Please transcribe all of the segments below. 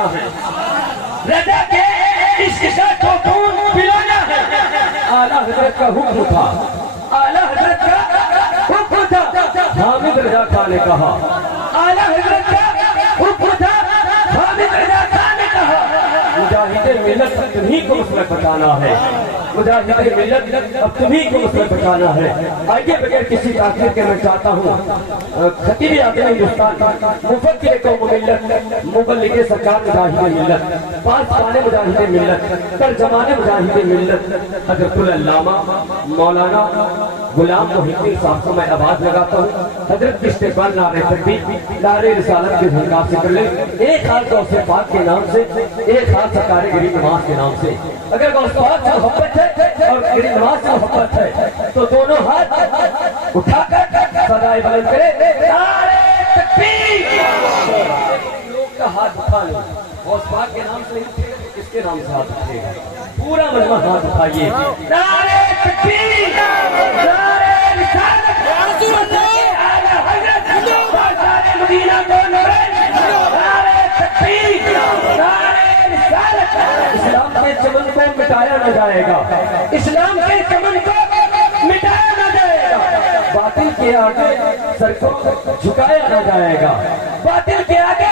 بتانا ہے، رضا کے عشق کا تو خون پلانا ہے۔ اعلیٰ حضرت کا حکم تھا، اعلیٰ حضرت کا حکم تھا، حامد رضا خان نے کہا، اعلیٰ حضرت کا حکم تھا، حامد رضا خان نے کہا مجاہد ملت اب تمہیں کو مسلک بتانا ہے، مجاہد ملت اب تمہیں کو مسلک بتانا ہے۔ آئیے بغیر کسی تاخیر کے میں چاہتا ہوں خطیب اعظم ہندوستان، مفکر قوم ملت، مبلغ سرکار مجاہد ملت، پاسبان مجاہد ملت، ترجمان مجاہد ملت حضرت العلامہ مولانا غلام محی الدین صاحب کو میں آواز لگاتا ہوں، حضرت استقبال نعرہ تکبیر، نعرہ رسالت کے جھنکار سے کر لیں، ایک ہاتھ غوث پاک کے نام سے، ایک ہاتھ سرکار غریب نواز کے نام سے۔ اگر غوث پاک سے محبت ہے اور غریب نواز سے محبت ہے تو دونوں ہاتھ اٹھا کر صدائے بلند کرے نعرہ تکبیر۔ لوگ کا ہاتھ اٹھا لیں، غوث پاک کے نام سے نہیں اٹھے گا، کس کے نام سے ہاتھ اٹھے گا؟ پورا مجمع ہاتھ اٹھائیے، نعرہ تکبیر، نعرہ رسالت، اعلیٰ حضرت بازار مدینہ کو نورین، نعرہ تکبیر، نعرہ رسالت۔ اسلام کے چمن کو مٹایا نہ جائے گا، اسلام کے چمن کو مٹایا نہ جائے گا، باطل کے آگے سر کو جھکایا نہ جائے گا، باطل کے آگے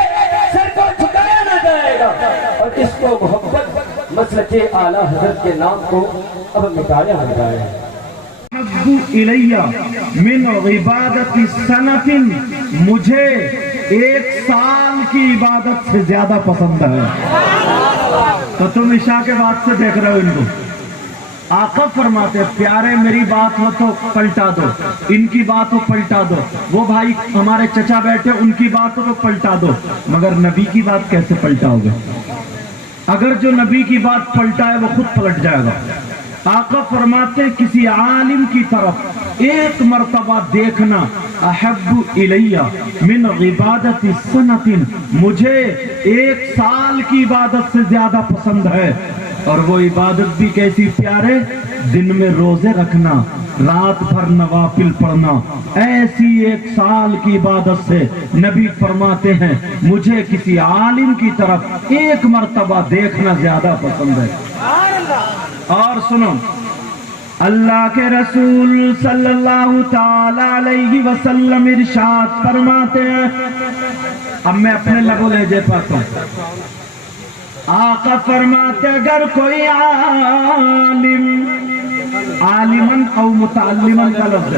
سر کو جھکایا نہ جائے گا، اور اس کو محبت مسلک اعلیٰ حضرت کے نام کو اب مٹایا نہ جائے گا۔ الیہ من عبادت سنۃ، مجھے 1 سال کی عبادت سے زیادہ پسند ہے۔ تو تم عشاء کے بعد سے دیکھ رہے ہو ان کو، آقا فرماتے پیارے میری بات ہو تو پلٹا دو، ان کی بات ہو پلٹا دو، وہ بھائی ہمارے چچا بیٹھے ان کی بات ہو تو پلٹا دو، مگر نبی کی بات کیسے پلٹاؤ گے؟ اگر جو نبی کی بات پلٹا ہے وہ خود پلٹ جائے گا۔ آقا فرماتے کسی عالم کی طرف 1 مرتبہ دیکھنا احب الیہ من عبادت سنۃ، مجھے 1 سال کی عبادت سے زیادہ پسند ہے۔ اور وہ عبادت بھی کیسی پیارے، دن میں روزے رکھنا، رات بھر نوافل پڑھنا، ایسی 1 سال کی عبادت سے نبی فرماتے ہیں مجھے کسی عالم کی طرف 1 مرتبہ دیکھنا زیادہ پسند ہے۔ اور سنو، اللہ کے رسول صلی اللہ تعالی علیہ وسلم ارشاد فرماتے ہیں، اب میں اپنے لبوں لہجے پڑھتا ہوں، آقا فرماتے اگر کوئی عالمن او متعلمن کا لفظ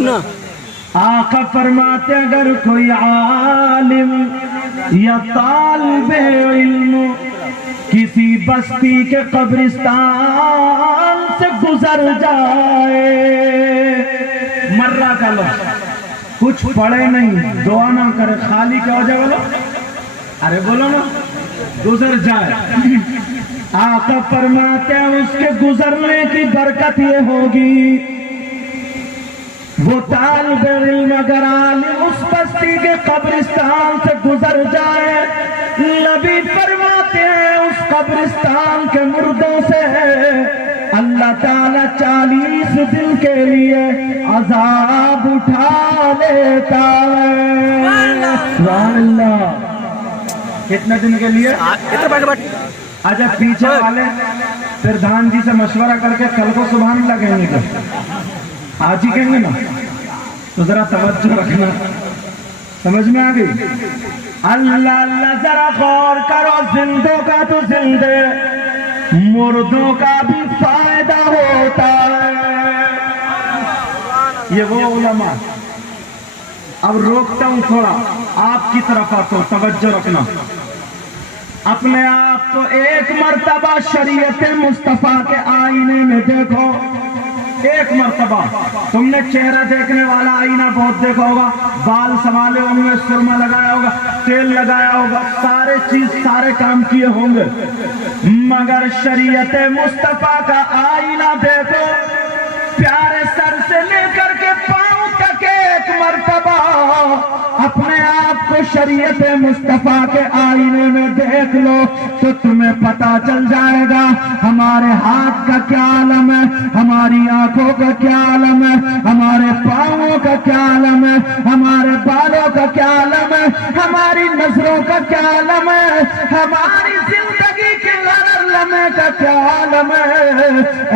ہے، آقا فرماتے اگر کوئی عالم یا طالب علم کسی بستی کے قبرستان سے گزر جائے، مرہ کا لفظ، کچھ پڑھے نہیں، دعا نہ کرے، خالی کیا ہو جائے بولو، ارے بولو نا، گزر جائے، آقا فرماتے ہیں اس کے گزرنے کی برکت یہ ہوگی، وہ طالب علم اگر عالم اس بستی کے قبرستان سے گزر جائے، نبی فرماتے ہیں اس قبرستان کے مردوں سے اللہ تعالیٰ 40 دن کے لیے عذاب اٹھا لیتا ہے۔ سبحان اللہ، کتنے دن کے لیے؟ اچھا پیچھے والے پردھان جی سے مشورہ کر کے کل کو سبحان اللہ کہیں گے، آج ہی کہیں گے نا، تو ذرا توجہ رکھنا، سمجھ میں آ گئی؟ اللہ اللہ ذرا غور کرو، زندوں کا تو زندے، مردوں کا بھی فائدہ ہوتا ہے۔ یہ وہ علماء، اب روکتا ہوں تھوڑا، آپ کی طرف آتا ہوں، توجہ رکھنا، اپنے آپ کو 1 مرتبہ شریعت مصطفیٰ کے آئینے میں دیکھو، 1 مرتبہ۔ تم نے چہرہ دیکھنے والا آئینہ بہت دیکھا ہوگا، بال سنبھالے ہوں گے، سرما لگایا ہوگا، تیل لگایا ہوگا، سارے کام کیے ہوں گے، مگر شریعت مصطفیٰ کا آئینہ دیکھو، پیارے سر سے لے کر کے پاؤں تک 1 مرتبہ اپنے آپ کو शरीयत मुस्तफा के आईने में देख लो तो तुम्हें पता चल जाएगा हमारे हाथ का क्या आलम है, हमारी आंखों का क्या आलम है, हमारे पाँवों का क्या आलम है, हमारे बालों का क्या आलम है, हमारी नजरों का क्या आलम है, हमारी जिंदगी के हर लम्हे का क्या आलम है।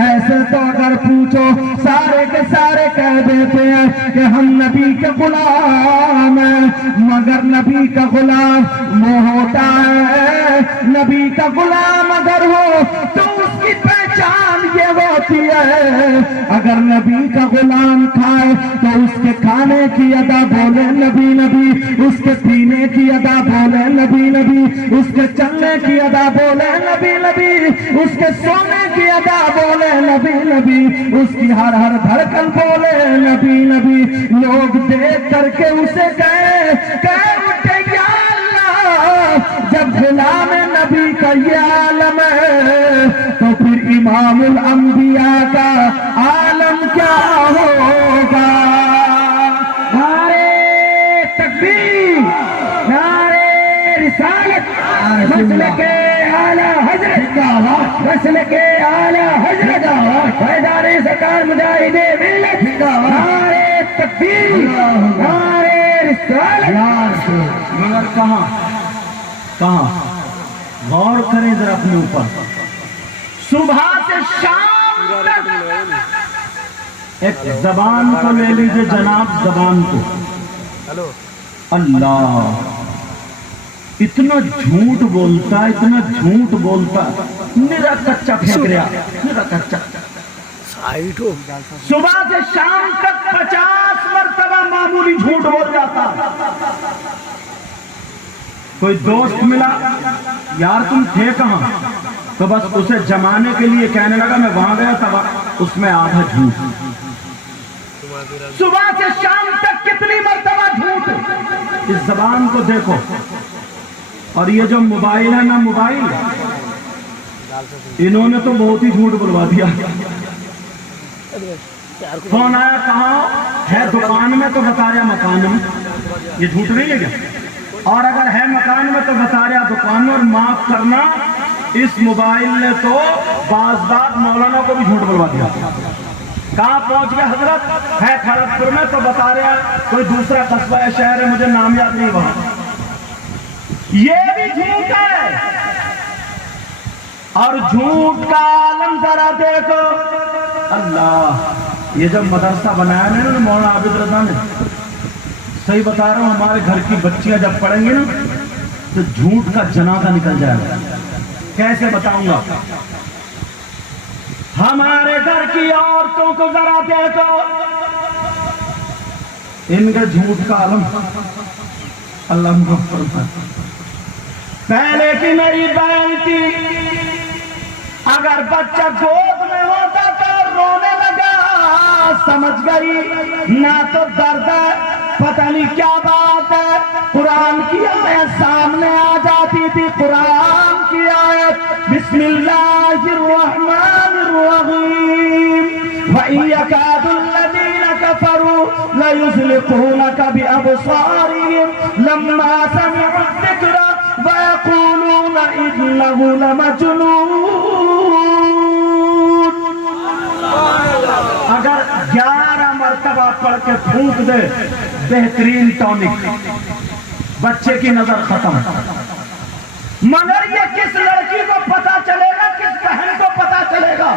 ऐसे तो अगर पूछो सारे के सारे कह देते हैं कि हम नबी के गुलाम हैं, मगर नबी का गुलाम वो होता है, नबी का गुलाम अगर हो तो उसकी पहचान ये होती है, अगर नबी का गुलाम खाए तो उसके खाने की अदा बोले नबी नबी, उसके पीने की अदा बोले नबी नबी, उसके चलने की अदा बोले नबी नबी, उसके सोने की अदा बोले नबी नबी, उसकी हर हर धड़कन बोले नबी नबी। लोग देख करके उसे कहे उठे या अल्लाह, जब गुलाम नबी का ये आलम है तो फिर इमामुल अंबिया का आलम क्या होगा। नारे तकबीर, नारे रिसालत, मसले के आला हजरत, मसले के आला हजरत, हैदारे सरकार मुजाहिदे मिल्लत, नारे तकबीर, नारे रिसालत। मगर कहाँ गौर करें जरा अपने ऊपर, सुबह से शाम तक एक जबान को ले लीजिए जनाब, जबान को, अल्लाह इतना झूठ बोलता, इतना झूठ बोलता, मेरा कच्चा फेंक रहा, मेरा कच्चा। सुबह से शाम तक 50 मरतबा मामूली झूठ बोल जाता। कोई दोस्त मिला, यार तुम थे कहाँ, तो बस उसे जमाने के लिए कहने लगा मैं वहां गया था, उसमें आधा झूठ। सुबह से शाम तक कितनी मरतबा झूठ। इस जबान को देखो, और ये जो मोबाइल है ना, मोबाइल इन्होंने तो बहुत ही झूठ बुलवा दिया। फोन आया कहाँ है, दुकान में, तो बता रहा मकान में, ये झूठ नहीं है क्या? और अगर है मकान में तो बता रहा दुकान में। और माफ करना, इस मोबाइल ने तो बात मौलाना को भी झूठ बुलवा दिया। कहाँ पहुंच गया हजरत, है खड़गपुर में, तो बता रहा कोई दूसरा कस्बा है, शहर है, मुझे नाम याद नहीं वहां। ये भी झूठ है। और झूठ का आलम जरा देखो, अल्लाह, ये जब मदरसा बनाया ना इन्होंने, मौलाना आबिद रजा ने, सही बता रहा हूँ, हमारे घर की बच्चियां जब पढ़ेंगी ना तो झूठ का जनाजा निकल जाएगा। कैसे बताऊंगा? हमारे घर की औरतों को जरा देखो, इनके झूठ का आलम अल्लाह को फरमाए। पहले की मेरी बहन थी, अगर बच्चा गोद में होता तो रोने लगा, समझ गई ना तो दर्द है, पता नहीं क्या बात है। कुरान की आयत सामने आ जाती थी, कुरान की आयत, बिस्मिल्लाहिर्रहमानिर्रहीम, व यकादुल्लज़ीना कफरू लयुज़लिक़ूनका बिअबसारिहिम लम्मा समि'u ज़िक्रा व यक़ूलूना इन्नहु लमजनून। अगर 11 मरतबा पढ़ के फूंक दे, बेहतरीन टॉनिक, बच्चे की नजर खत्म। मगर ये किस लड़की को पता चलेगा, किस बहन को पता चलेगा?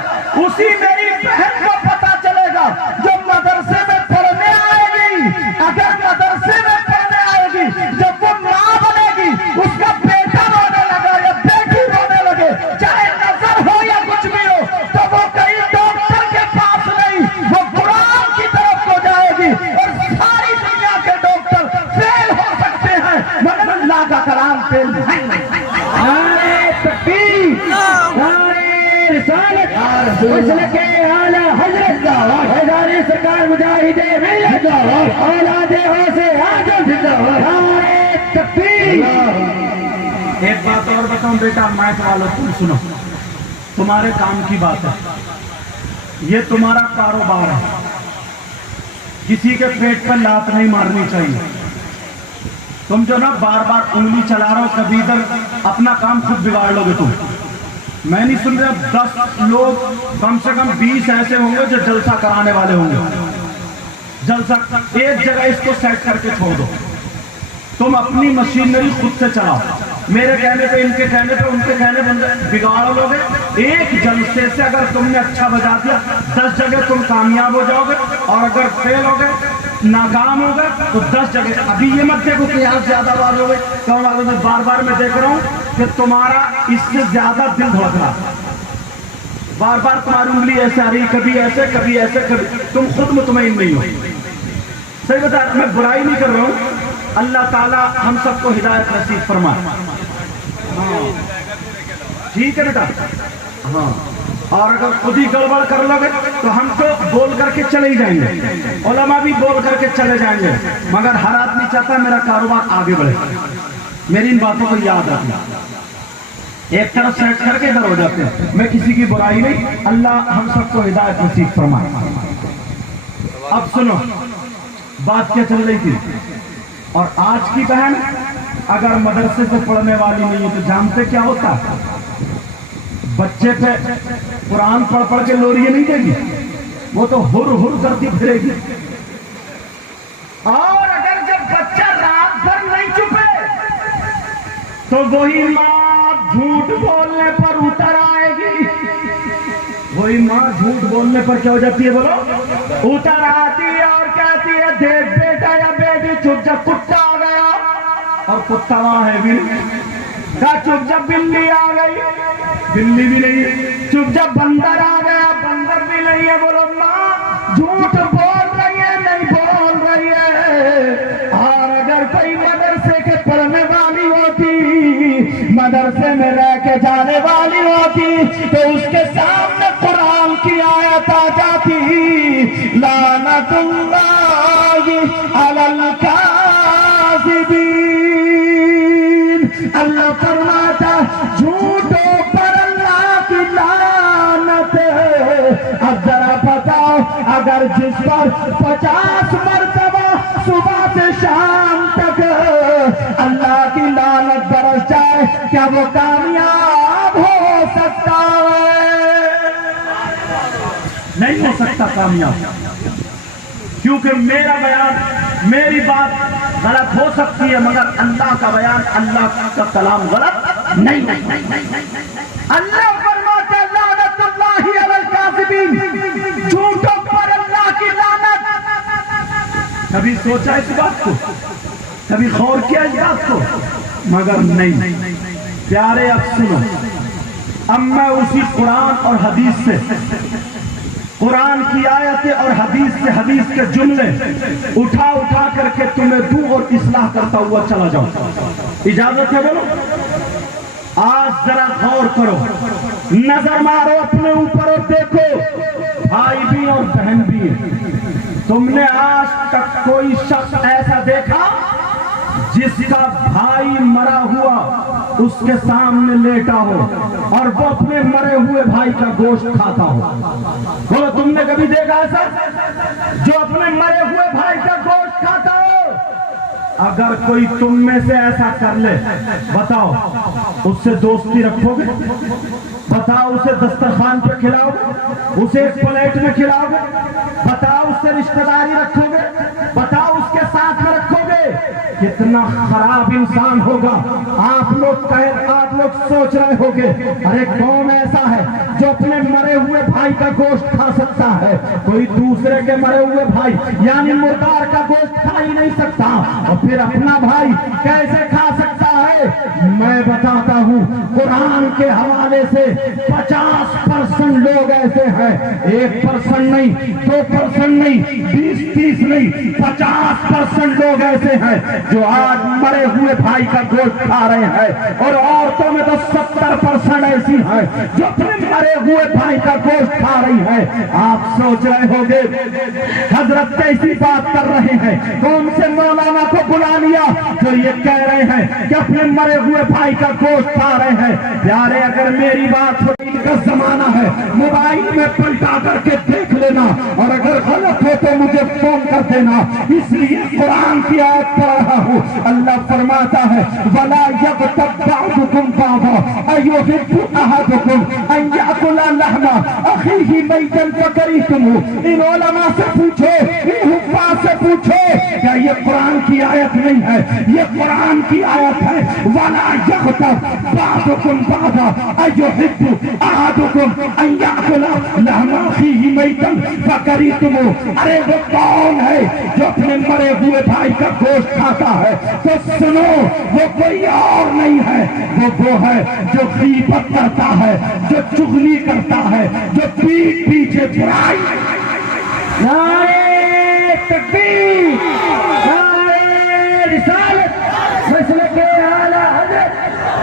उसी मेरी बहन को पता चलेगा जो मदरसे में पढ़ने आएगी। अगर मदरसे में पढ़ने आएगी, जब वो माँ बनेगी, उसका बेटा रोने लगा या बेटी रोने लगे, चाहे नजर हो या कुछ भी हो, तो वो कहीं डॉक्टर के पास नहीं, वो कुरान की तरफ को जाएगी। और सारी दुनिया के डॉक्टर फेल हो सकते हैं, मगर अल्लाह का कलाम फेल नहीं। के आला हजरत हैदारे सरकार मुजाहिदे मिल्लत औलादे से आजम तकबीर। एक बात और बताऊं बेटा, माइक वालों तुम सुनो, तुम्हारे काम की बात है, ये तुम्हारा कारोबार है, किसी के पेट पर लात नहीं मारनी चाहिए। तुम जो ना बार बार उंगली चला रहे हो, कभी इधर अपना काम खुद बिगाड़ लोगे तुम। मैं नहीं सुन रहा, 10 लोग कम से कम 20 ऐसे होंगे जो जलसा कराने वाले होंगे। जलसा एक जगह इसको सेट करके छोड़ दो, तुम अपनी मशीनरी खुद से चलाओ। मेरे कहने पे, इनके कहने पे, उनके कहने पे बिगाड़ लोगे। एक जलसे से अगर तुमने अच्छा बजा दिया, 10 जगह तुम कामयाब हो जाओगे, और अगर फेल हो गए, नाकाम हो गए, तो 10 जगह। अभी ये मत देखो कि यहाँ ज्यादा बार हो गए, क्यों वालों में बार बार मैं देख रहा हूँ कि तुम्हारा इससे ज्यादा दिल धड़क रहा, बार बार तुम्हारी उंगली ऐसे आ रही, कभी ऐसे कभी ऐसे, कभी तुम खुद मुतमईन नहीं हो। सही बता, मैं बुराई नहीं कर रहा हूँ। अल्लाह ताला हम सबको हिदायत नसीब फरमाए। ठीक है बेटा, हाँ। और अगर खुद ही गड़बड़ कर लोगे तो हम तो बोल करके चले ही जाएंगे, उलमा भी बोल करके चले जाएंगे, मगर हर आदमी चाहता है मेरा कारोबार आगे बढ़े। मेरी इन बातों को याद रखना। एक तरफ सेट करके इधर हो जाते हैं। मैं किसी की बुराई नहीं, अल्लाह हम सबको हिदायत नसीब फरमाए। अब सुनो बात क्या चल रही थी। और आज की बहन अगर मदरसे से पढ़ने वाली नहीं है तो जानते क्या होता, बच्चे पे कुरान पढ़ पढ़ के लोरिये नहीं देगी, वो तो हुर हुर करती फिरेगी। और अगर जब बच्चा रात भर नहीं चुपे तो वही माँ झूठ बोलने पर उतर आएगी। वही माँ झूठ बोलने पर क्या हो जाती है बोलो, उतर आती है और कहती है देख बेटा या बेटी चुप, जब कुत्ता आ गया, और कुत्ता वहां है भी क्या, चुप जब बिल्ली आ गई, बिल्ली भी नहीं, चुप जब बंदर आ गया, बंदर भी नहीं है। बोलो माँ झूठ बोल रही है, नहीं बोल रही है। और अगर कोई मदरसे के पढ़ने वाली होती, मदरसे में रह के जाने वाली होती, तो उसके सामने कुरान की आयत आ जाती, लानतुल्लाहि अलल काज़िबीन। अल्लाह फरमाता झूठों पर अल्लाह की लानत। अब जरा बताओ, अगर जिस पर 50 मरतबा सुबह से शाम तक अल्लाह की लानत बरस जाए, क्या वो कामयाब हो सकता है? नहीं हो सकता कामयाब, क्योंकि मेरा बयान, मेरी बात गलत हो सकती है, मगर अल्लाह का बयान, अल्लाह का कलाम गलत नहीं। अल्लाह फरमाता लानतुल्लाहि अलल काज़िबीन, झूठों पर अल्लाह की लानत। कभी सोचा इस बात को, कभी गौर किया इस बात को? मगर नहीं। प्यारे अब सुनो, अब मैं उसी कुरान और हदीस से, कुरान की आयतें और हदीस के जुमले उठा उठा करके तुम्हें दूं और इस्लाह करता हुआ चला जाऊं। इजाजत है बोलो? आज जरा गौर करो, नजर मारो अपने ऊपर और देखो, भाई भी और बहन भी है। तुमने आज तक कोई शख्स ऐसा देखा जिसका भाई मरा हुआ उसके सामने लेटा हो और वो अपने मरे हुए भाई का गोश्त खाता हो? बोलो तुमने कभी देखा ऐसा, जो अपने मरे हुए भाई का गोश्त खाता हो? अगर कोई तुम में से ऐसा कर ले, बताओ उससे दोस्ती रखोगे? बताओ उसे दस्तरखान पे खिलाओगे? उसे एक प्लेट में खिलाओगे? बताओ उससे रिश्तेदारी रखोगे? बताओ उसके साथ में रखोगे? कितना खराब इंसान होगा। आप लोग सोच रहे होंगे, अरे कौन ऐसा है जो अपने मरे हुए भाई का गोश्त खा सकता है? कोई दूसरे के मरे हुए भाई यानी मुर्दार का गोश्त खा ही नहीं सकता, और फिर अपना भाई कैसे खा सकता है? मैं बताता हूँ, कुरान के हवाले से 50% लोग ऐसे हैं, 1% नहीं, 2% नहीं, 20-30 नहीं, 50% लोग ऐसे हैं जो आज मरे हुए भाई का गोश्त खा रहे हैं। और औरतों में तो 70% ऐसी हैं जो अपने मरे हुए भाई का गोश्त खा रही है। आप सोच रहे होंगे हजरत कैसी बात कर रहे हैं, कौन से मौलाना को बुला लिया जो ये कह रहे हैं कि अपने मरे हुए भाई का गोश्त खा रहे हैं? प्यारे, अगर मेरी बात हो, इनका जमाना है, موبائل میں پلٹا کر کے دیکھ لینا، اور اگر غلط ہو تو مجھے فون کر دینا، اس لیے قرآن کی آیت پڑھ رہا ہوں۔ اللہ فرماتا ہے وَلَا يَغْتَبْ بَعْضُكُمْ بَعْضًا أَيُحِبُّ أَحَدُكُمْ أَن يَأْكُلَ لَحْمَ أَخِيهِ مَيْتًا فَكَرِهْتُمُوهُ۔ ان علماء سے پوچھو، ان حفاظ سے پوچھو، کیا یہ قرآن کی آیت نہیں ہے؟ یہ قرآن کی آیت ہے۔ وَلَا يَغْتَبْ بَعْضُكُمْ بَعْضًا أَيُحِبُّ أَحَدُكُمْ أَن يَأْكُلَ لَحْمَ أَخِيهِ مَيْتًا فَكَرِهْتُمُوهُ۔ ارے وہ کون ہے جو اپنے مرے ہوئے بھائی کا گوشت کھاتا ہے؟ تو سنو، وہ کوئی اور نہیں ہے، وہ ہے جو غیبت کرتا ہے، جو چغلی کرتا ہے، جو پیٹ پیچھے برائی۔ نعرہ تکبیر، نعرہ رسالت، مسلک اعلیٰ حضرت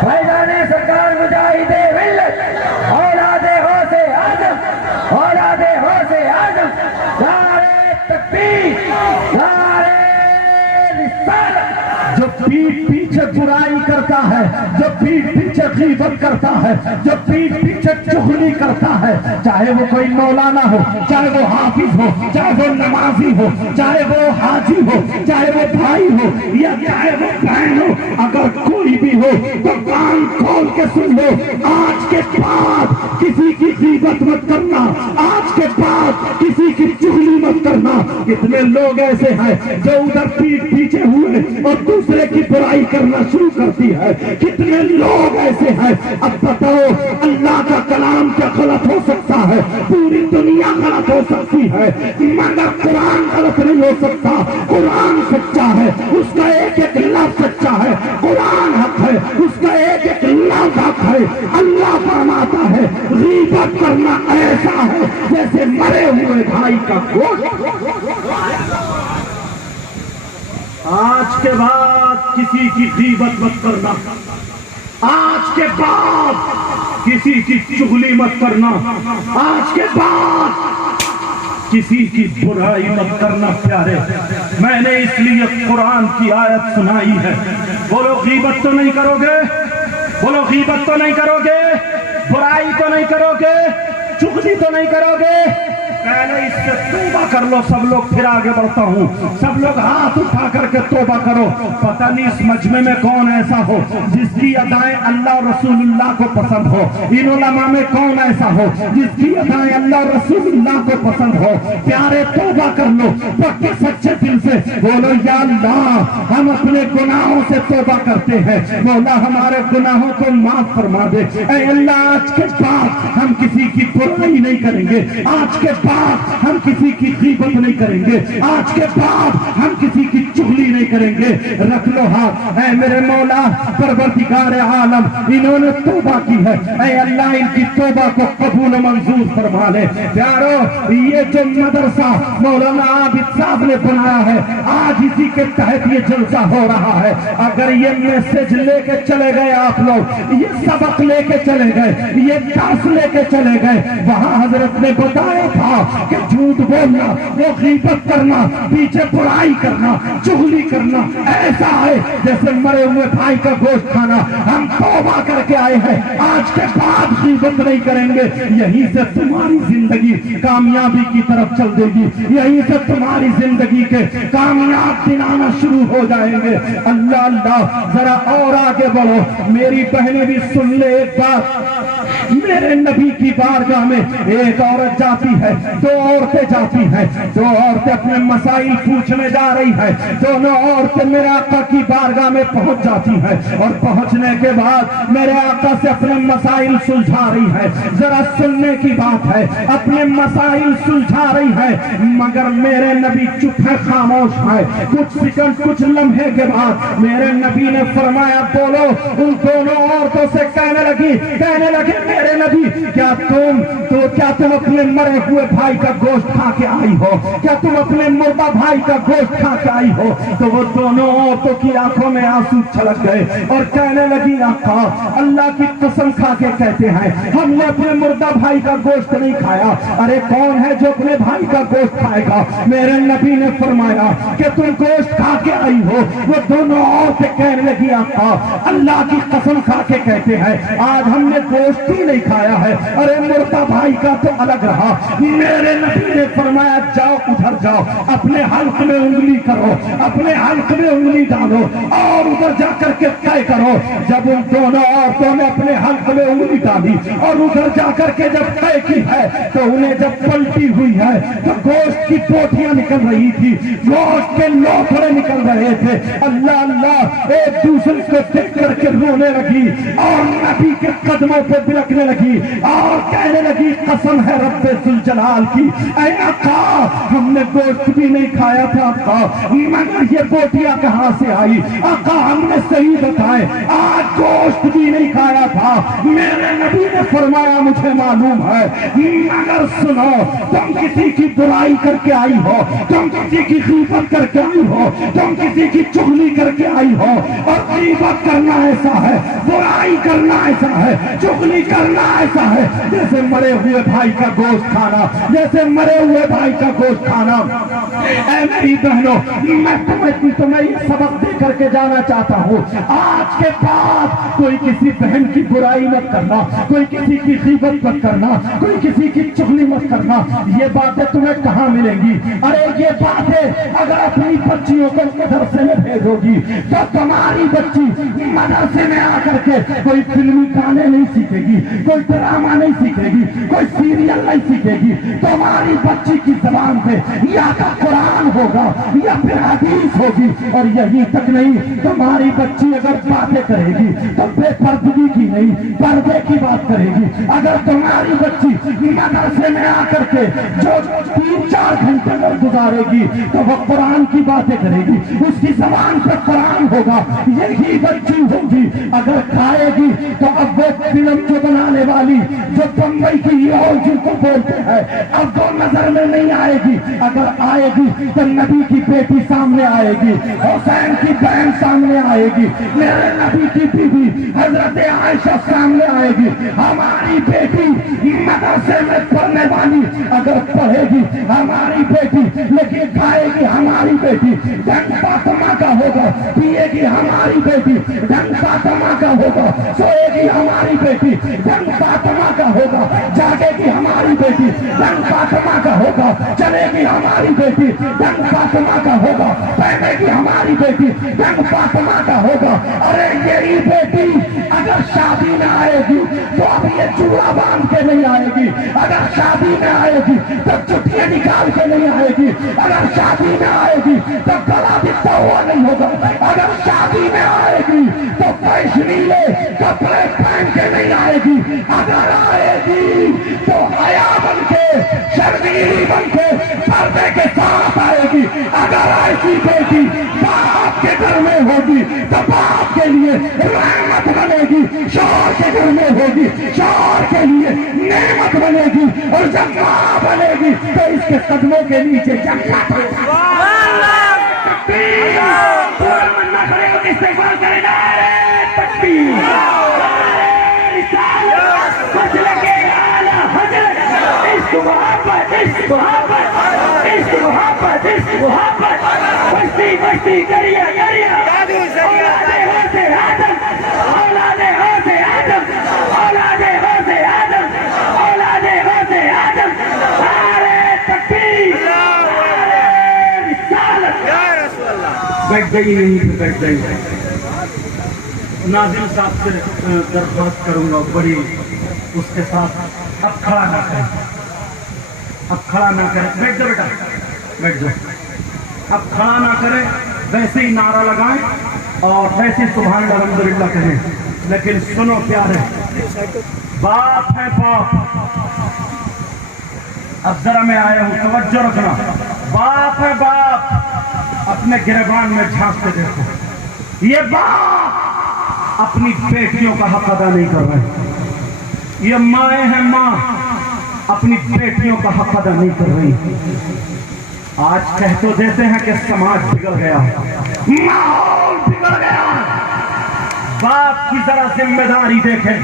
فیضان سرکار مجاہد ملت، اولاد غوث اعظم، اولاد غوث اعظم۔ نعرہ تکبیر، نعرہ رسالت۔ جو پیٹ پیچھے برائی کرتا ہے، جو پیٹ پیچھے غیبت کرتا ہے، جو پیٹ پیچھے چغلی کرتا ہے، چاہے وہ کوئی مولانا ہو، چاہے وہ حافظ ہو، چاہے وہ نمازی ہو، چاہے وہ حاجی ہو، چاہے وہ بھائی ہو یا چاہے وہ بہن ہو، اگر کوئی بھی ہو تو کان کھول کے سن لو، آج کے بعد کسی کی غیبت مت کرنا، آج کے بعد کسی کی چغلی مت کرنا۔ کتنے لوگ ایسے ہیں جو ادھر پیٹ پیچھے ہوئے اور دوسرے کی برائی کرنا شروع کرتی ہے، کتنے لوگ ایسے ہیں۔ اب بتاؤ اللہ کا کلام کیا غلط ہو سکتا ہے؟ پوری دنیا غلط ہو سکتی ہے مگر قرآن غلط نہیں ہو سکتا۔ قرآن سچا ہے، اس کا ایک ایک لفظ سچا ہے، قرآن حق ہے، اس کا ایک ایک لفظ حق ہے۔ اللہ فرماتا ہے غیبت کرنا ایسا ہے جیسے مرے ہوئے بھائی کا گوشت۔ آج کے بعد کسی کی غیبت مت کرنا، آج کے بعد کسی کی چغلی مت کرنا، آج کے بعد کسی کی برائی مت کرنا۔ پیارے، میں نے اس لیے قرآن کی آیت سنائی ہے۔ بولو غیبت تو نہیں کرو گے، بولو غیبت تو نہیں کرو گے، برائی تو نہیں کرو گے، چغلی تو نہیں کرو گے۔ پہلے اس سے توبہ کر لو سب لوگ، پھر آگے بڑھتا ہوں۔ سب لوگ ہاتھ اٹھا کر کے توبہ کرو۔ پتہ نہیں اس مجمع میں کون ایسا ہو جس کی ادائیں اللہ اور رسول اللہ کو پسند ہو، ان علماء میں کون ایسا ہو جس کی ادائیں اللہ اور رسول اللہ کو پسند ہو۔ پیارے توبہ کر لو پکے سچے دل سے، بولو یا اللہ ہم اپنے گناہوں سے توبہ کرتے ہیں، مولا ہمارے گناہوں کو معاف فرما دے۔ اے اللہ آج کے بعد ہم کسی کی برائی نہیں کریں گے، آج کے بعد ہم کسی کی غیبت نہیں کریں گے، آج کے بعد ہم کسی کی چغلی نہیں کریں گے۔ رکھ لو ہاتھ۔ اے میرے مولا پروردگار عالم، انہوں نے توبہ کی ہے، اے اللہ ان کی توبہ کو قبول منظور فرما لے۔ پیارو، یہ جو مدرسہ مولانا عابد صاحب نے بنایا ہے، آج اسی کے تحت یہ جلسہ ہو رہا ہے۔ اگر یہ میسج لے کے چلے گئے آپ لوگ، یہ سبق لے کے چلے گئے، یہ درس لے کے چلے گئے، وہاں حضرت نے بتایا تھا کہ جھوٹ بولنا، وہ غیبت کرنا، پیچھے برائی کرنا، چغلی کرنا ایسا ہے جیسے مرے ہوئے بھائی کا گوشت کھانا۔ ہم توبہ کر کے آئے ہیں، آج کے بعد غیبت نہیں کریں گے۔ یہیں سے تمہاری زندگی کامیابی کی طرف چل دے گی، یہیں سے تمہاری زندگی کے کامیاب دن آنا شروع ہو جائیں گے۔ اللہ اللہ، ذرا اور آگے بڑھو میری بہنیں بھی سن لے ایک بات۔ میرے نبی کی بارگاہ میں ایک عورت جاتی ہے، دو عورتیں جاتی ہیں، دو عورتیں اپنے مسائل پوچھنے جا رہی ہیں، دونوں عورتیں میرے آقا کی بارگاہ میں پہنچ جاتی ہیں، اور پہنچنے کے بعد میرے آقا سے اپنے مسائل سلجھا رہی ہیں۔ ذرا سننے کی بات ہے، اپنے مسائل سلجھا رہی ہیں، مگر میرے نبی چپ ہے، خاموش ہے۔ کچھ سیکنڈ، کچھ لمحے کے بعد میرے نبی نے فرمایا بولو۔ ان دونوں عورتوں سے کہنے لگے میرے نبی کیا تم اپنے مرے ہوئے بھائی کا گوشت کھا کے آئی ہو؟ کیا تم اپنے مردہ بھائی کا گوشت کھا کے آئی ہو؟ تو وہ دونوں عورتوں کی آنکھوں میں آنسو چھلک گئے اور کہنے لگی آقا اللہ کی قسم کھا کے کہتے ہیں ہم نے اپنے مردہ بھائی کا گوشت نہیں کھایا۔ ارے کون ہے جو اپنے بھائی کا گوشت کھائے گا؟ میرے نبی نے فرمایا کہ تم گوشت کھا کے آئی ہو۔ وہ دونوں عورتیں کہنے لگی آقا اللہ کی قسم کھا کے کہتے ہیں آج ہم نے گوشت ہی भी नहीं खाया है। अरे मुर्दा भाई का तो अलग रहा, मेरे नबी ने फरमाया जाओ उधर जाओ, अपने हल्क में उंगली करो, अपने हल्क में उंगली डालो और उधर जाकर के तय करो। जब उन दोनों औरतों ने अपने हल्क में उंगली डाली और उधर जाकर के जब तय की है तो उन्हें जब पलटी हुई है तो गोश्त की पोथियां निकल रही थी, गोश्त के लोथड़े निकल रहे थे। अल्लाह अल्लाह एक दूसरे को देख करके रोने लगी और नबी के कदमों पे बिलकने लगी और कहने लगी कसम है रब्बे जुल जलाल की, ऐ आका हमने गोश्त भी नहीं खाया था आका, मगर ये बोटियां कहां से आई आका, हमने सही बताए आज गोश्त भी नहीं खाया था। मेरे नबी ने फरमाया मुझे मालूम है, मगर सुनो तुम किसी की बुराई करके आई हो, तुम किसी की गीबत करके आई हो, तुम किसी की चुगली करके आई हो, और गीबत करना ऐसा है, बुराई करना ऐसा है, चुगली करना ऐसा है जैसे मरे हुए भाई का गोश्त खाना, जैसे मरे हुए भाई का गोश्त खाना। ऐ मेरी बहनों, मैं तुम्हें ये सबक दे करके जाना चाहता हूँ, आज के बाद कोई किसी बहन की बुराई मत करना, कोई किसी की गीबत मत करना, कोई किसी की चुगली मत करना। ये बातें तुम्हें कहाँ मिलेंगी? अरे ये बातें अगर अपनी बच्चियों को मदरसे में भेजोगी तो तुम्हारी बच्ची मदरसे में आकर के कोई फिल्मी गाने नहीं सीखेगी, कोई ड्रामा नहीं सीखेगी, कोई सीरियल नहीं सीखेगी। तुम्हारी बच्ची की जबान पे या तो कुरान होगा या फिर हदीस होगी, और यही तक नहीं, तुम्हारी बच्ची अगर बातें करेगी तो बेपर्दगी की नहीं, पर्दे की बात करेगी। अगर तुम्हारी बच्ची मदरसे में आकर के जो 3-4 घंटे में गुजारेगी तो वो कुरान की बातें करेगी, उसकी जबान पे कुरान होगा, यही बच्ची होगी। अगर खाएगी तो अब वो फिल्म जो बनाने वाली जो बम्बई की और जिनको बोलते हैं अब वो नजर में नहीं आएगी। अगर आएगी तो नबी की बेटी सामने आएगी, हुसैन की बहन सामने आएगी, मेरे नबी की बीवी हजरत आयशा सामने आएगी। हमारी बेटी मदरसे में पढ़ने वाली अगर पढ़ेगी हमारी बेटी, लेकिन खाएगी हमारी बेटी, ढंग फातिमा का होगा, पिएगी हमारी बेटी, ढंग फातिमा का होगा, सोएगी हमारी बेटी, ढंग फातिमा का होगा, जागेगी हमारी बेटी, ढंग फातिमा का होगा, चलेगी हमारी बेटी, ढंग फातिमा का होगा, पहनेगी हमारी बेटी, ढंग फातिमा का होगा। अरे यही बेटी अगर शादी में आएगी तो अब ये चूड़ा बांध के नहीं आएगी, अगर शादी में आएगी तो चुटियां निकाल के नहीं आएगी, अगर शादी में आएगी तो गला दिखता हुआ नहीं होगा, अगर शादी में आएगी तो फैशनीले कपड़े पहन के नहीं आएगी, अगर आएगी तो हया बन के, शर्मीली बन के, पर्दे के साथ आएगी। अगर ऐसी बेटी बाप के घर में होगी तो बाप के लिए रहमत बनेगी, शौहर के घर में होगी शौहर के लिए नेमत बनेगी, और जब मां बनेगी तो इसके कदमों के नीचे जन्नत बस्ती करिए बैठ गई, यहीं पे बैठ गई। नाज़िम साहब से दरख्वास्त करूंगा बड़ी, उसके साथ अब खड़ा ना करें, अब खड़ा ना करें, बैठ जाओ बेटा, बैठ जाओ, अब खड़ा ना करें, वैसे ही नारा लगाएं और वैसे ही सुभान अल्हम्दुलिल्लाह कहें। लेकिन सुनो प्यारे, बाप है बाप, अब जरा मैं आया हूं, तवज्जो रखना, बाप है बाप, अपने गिरबान में झांक के देखो, ये बाप अपनी बेटियों का हक अदा नहीं कर रहे, ये माए हैं माँ अपनी बेटियों का हक अदा नहीं कर रही। आज कह तो देते हैं कि समाज बिगड़ गया, माहौल बिगड़ गया, बाप की जरा जिम्मेदारी देखे,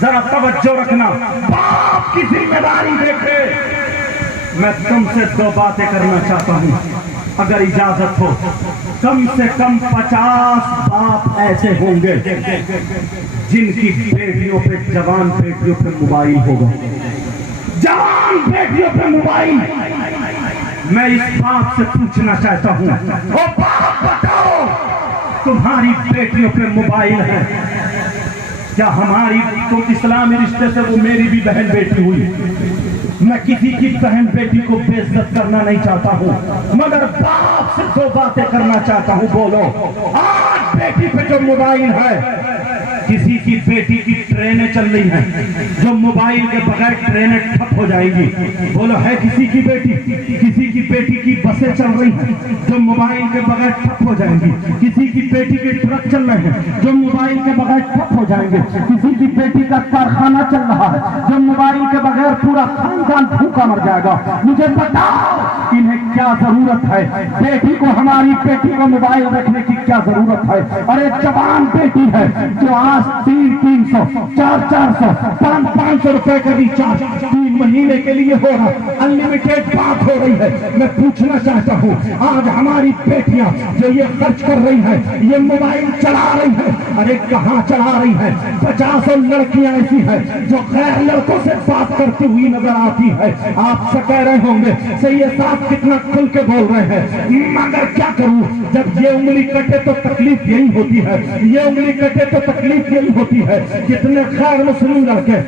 जरा तवज्जो रखना, बाप की जिम्मेदारी देखे। मैं तुमसे 2 बातें करना चाहता हूँ, अगर इजाजत हो। कम से कम 50 बाप ऐसे होंगे جن کی بیٹیوں پہ جوان بیٹیوں پہ موبائل ہوگا، جوان بیٹیوں پہ موبائل. میں اس باپ سے پوچھنا چاہتا ہوں، او باپ بتاؤ تمہاری بیٹیوں پہ موبائل ہے کیا؟ ہماری تو اسلامی رشتے سے وہ میری بھی بہن بیٹی ہوئی، میں کسی کی بہن بیٹی کو بے عزت کرنا نہیں چاہتا ہوں، مگر باپ سے دو باتیں کرنا چاہتا ہوں. بولو، آج بیٹی پہ جو موبائل ہے، کسی کی بیٹی کی ٹرینیں چل رہی ہیں جو موبائل کے بغیر ٹرینیں ٹھپ ہو جائیں گی. بولو، ہے کسی کی بیٹی کی بسیں چل رہی ہیں جو موبائل کے بغیر ٹھپ ہو جائیں گی. کسی کی بیٹی کے ٹرک چل رہے ہیں جو موبائل کے بغیر ٹھپ ہو جائیں گے. کسی کی بیٹی کا کارخانہ چل رہا ہے جو موبائل کے بغیر پورا خاندان بھوکا مر جائے گا. مجھے بتاؤ انہیں کیا ضرورت ہے؟ بیٹی کو، ہماری بیٹی کو موبائل رکھنے کی کیا ضرورت ہے؟ اور ایک جوان بیٹی ہے جو آج 300 400 500 روپے کا ریچارج 3 مہینے کے لیے ہو رہا، انلمیٹڈ بات ہو رہی ہے. میں پوچھنا چاہتا ہوں، آج ہماری بیٹیاں جو یہ خرچ کر رہی ہیں، یہ موبائل چلا رہی ہیں، ارے کہاں چلا رہی ہیں؟ 50 لڑکیاں ایسی ہیں جو غیر لڑکوں سے بات کرتی ہوئی نظر آتی ہے. آپ سے کہہ رہے ہوں گے سید صاحب کتنا کھل کے بول رہے ہیں، مگر کیا کروں؟ جب یہ انگلی کٹے تو تکلیف یہی ہوتی ہے، یہ انگلی کٹے تو تکلیف یہی ہوتی ہے. کتنے غیر مسلم لڑکے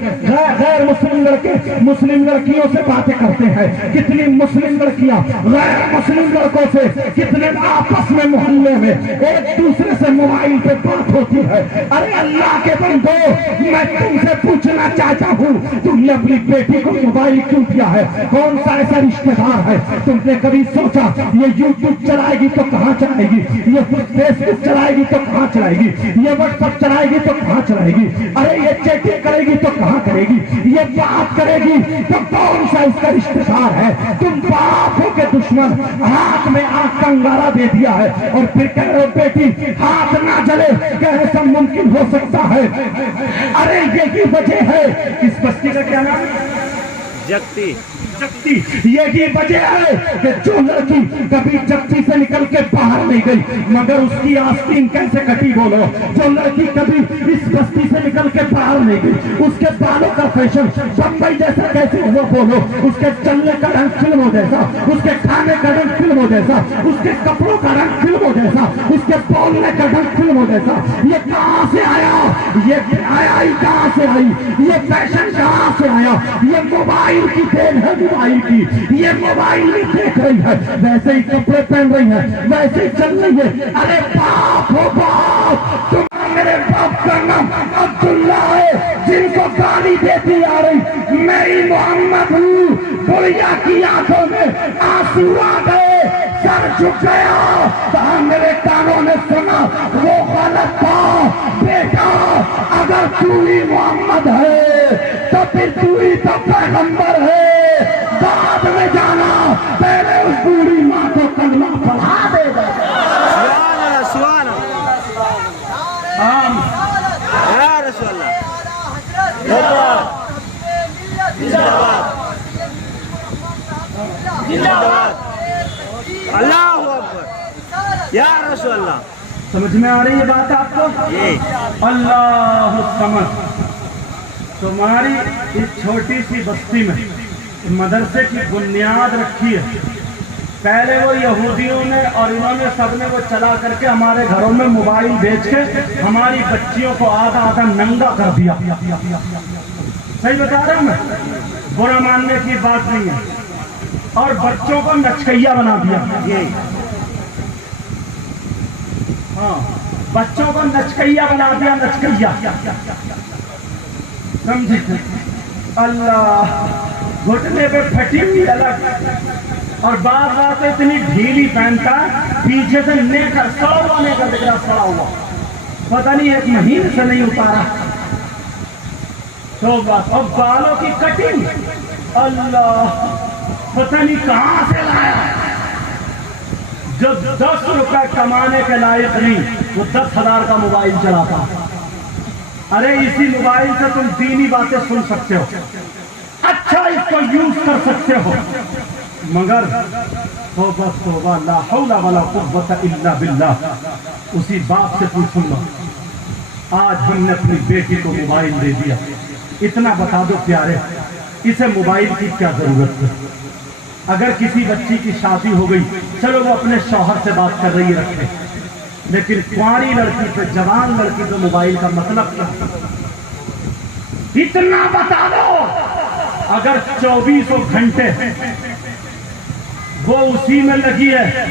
مسلم لڑکیوں سے باتیں کرتے ہیں، کتنی مسلم لڑکیاں غیر مسلم لڑکوں سے، کتنے آپس میں محلے میں ایک دوسرے سے موبائل پہ بات ہوتی ہے. ارے اللہ کے بندو، میں تم سے پوچھنا چاہتا ہوں، تم نے اپنی بیٹی کو موبائل کیوں دیا ہے؟ کون سا ایسا رشتہ دار ہے؟ تم نے کبھی سوچا یہ یوٹیوب چلائے گی تو کہاں چلائے گی؟ یہ فیس بک چلائے گی تو کہاں چلائے گی؟ یہ واٹس ایپ چلائے گی تو کہاں چلائے گی؟ ارے یہ چیٹنگ کرے گی تو کہاں کرے گی؟ یہ بات کرے گی تو کون سا اس کا رشتہ دار ہے؟ تم باپوں کے دشمن، ہاتھ میں آگ کا انگارہ دے دیا ہے اور پھر کہہ رہے ہو بیٹی ہاتھ نہ جلے، کیسا ممکن ہو سکتا ہے؟ ارے یہی وجہ ہے. اس بستی کا کیا نام ہے؟ جگتی. یہی وجہ ہے کہ جو لڑکی کبھی جگتی سے نکل کے باہر نہیں گئی مگر اس کی آستین کیسے کٹی؟ بولو. جو لڑکی کبھی اس بستی سے نکل کے باہر نہیں گئی، اس کے بالوں کا فیشن بمبئی جیسا کیسے ہوا؟ بولو. اس کے چلنے کا رنگ فلموں جیسا، اس کے کھانے کا رنگ فلموں جیسا، اس کے کپڑوں کا رنگ فلموں جیسا، اس کے بولنے کا رنگ فلموں جیسا. یہ کہاں سے آیا؟ یہ آیا ہی کہاں سے آئی؟ یہ فیشن کہاں سے آیا؟ یہ موبائل کی دین ہے، موبائل کی. یہ موبائل بھی دیکھ رہی ہے، ویسے ہی کپڑے پہن رہی ہے، ویسے ہی چل رہی ہے. ارے باپ ہو باپ، تم میرے باپ کا نام عبداللہ ہے جن کو گالی دیتی آ رہی میری محمد ہوں. بڑھیا کی آنکھوں میں آنسو آ گئے، سر جھک گیا. کہا میرے کانوں نے سنا وہ غلط تھا. بیٹا اگر تو ہی محمد ہے تو پھر تو ہی تو پیغمبر ہے. بعد میں جانا، پہلے اس بوڑھی ماں کو کلمہ پڑھا دے گا. سبحان اللہ یا رسول اللہ. اللہ اکبر یا رسول اللہ. سمجھ میں آ رہی ہے بات آپ کو؟ اللہ سمجھ. تمہاری اس چھوٹی سی بستی میں مدرسے کی بنیاد رکھی ہے. پہلے وہ یہودیوں نے اور انہوں نے سب نے وہ چلا کر کے ہمارے گھروں میں موبائل بیچ کے ہماری بچیوں کو آدھا آدھا ننگا کر دیا. صحیح بتا رہا ہوں میں؟ برا ماننے کی بات نہیں ہے. اور بچوں کو نچکیا بنا دیا. ہاں، بچوں کو نچکیا بنا دیا. نچکیا سمجھے؟ اللہ، گھٹنے پہ پھٹی ہوئی الگ، اور بعض بات اتنی ڈھیلی پہنتا پیچھے سے نیکر سڑا ہوا نیکر دکھ رہا، سڑا ہوا، پتہ نہیں ایک مہینے سے نہیں اتارا. تو بات. اور بالوں کی کٹنگ، اللہ پتہ نہیں کہاں سے لایا. جو 10 روپے کمانے کے لائق نہیں وہ 10,000 کا موبائل چلاتا. ارے اسی موبائل سے تم دینی باتیں سن سکتے ہو، اچھا اس کو یوز کر سکتے ہو، مگر توبہ توبہ لا حول ولا قوت الا باللہ. اسی باپ سے پوچھوں گا آج ہم نے اپنی بیٹی کو موبائل دے دیا. اتنا بتا دو پیارے, اسے موبائل کی کیا ضرورت ہے؟ اگر کسی بچی کی شادی ہو گئی, چلو وہ اپنے شوہر سے بات کر رہی رکھے, لیکن کنواری لڑکی پہ, جوان لڑکی پہ موبائل کا مطلب کیا؟ اتنا بتا دو. اگر 24 گھنٹے وہ اسی میں لگی ہے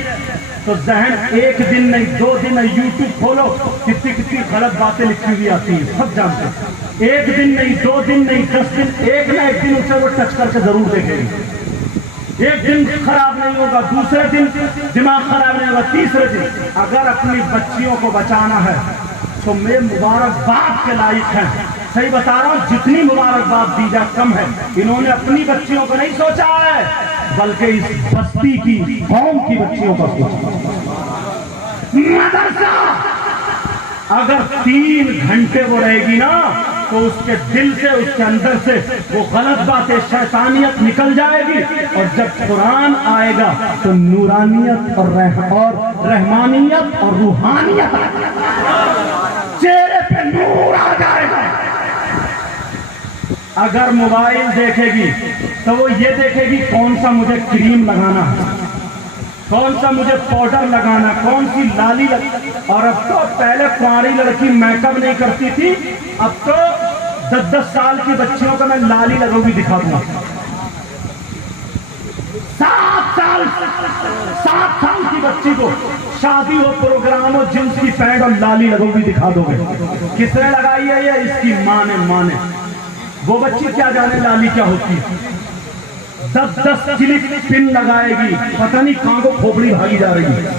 تو ذہن ایک دن نہیں 2 دن نہیں, یوٹیوب کھولو کتنی غلط باتیں لکھی ہوئی آتی ہیں, سب جانتے ہیں. ایک دن نہیں 2 دن نہیں 10 دن, ایک نہ ایک دن اسے وہ ٹچ کر کے ضرور دیکھے گی. ایک دن خراب نہیں ہوگا, دوسرے دن دماغ خراب نہیں ہوگا, تیسرے دن. اگر اپنی بچیوں کو بچانا ہے تو میں مبارکباد کے لائق ہیں. صحیح بتا رہا ہوں, جتنی مبارکباد دی جائے کم ہے. انہوں نے اپنی بچیوں کو نہیں سوچا ہے, بلکہ اس بستی کی قوم کی بچیوں کا سوچا. مدرسہ اگر 3 گھنٹے وہ رہے گی نا تو اس کے دل سے, اس کے اندر سے وہ غلط باتیں, شیطانیت نکل جائے گی. اور جب قرآن آئے گا تو نورانیت اور رحمانیت اور روحانیت آ جائے گی, چہرے پہ نور آ جائے گا. اگر موبائل دیکھے گی تو وہ یہ دیکھے گی کون سا مجھے کریم لگانا ہے, کون سا مجھے پاؤڈر لگانا, کون سی لالی اور اب تو پہلے کنواری لڑکی میک اپ نہیں کرتی تھی, اب تو 10 سال کی بچیوں کو میں لالی لگو بھی دکھا دوں گا. 7 سال کی بچی کو شادی ہو, پروگرام ہو, جنس کی پینٹ اور لالی لگو بھی دکھا دو گے. کس نے لگائی ہے یہ؟ اس کی ماں نے. وہ بچی کیا جانے لالی کیا ہوتی ہے. 10 کلپ پن لگائے گی, پتہ نہیں کہاں کو کھوپڑی بھاگی جا رہی ہے.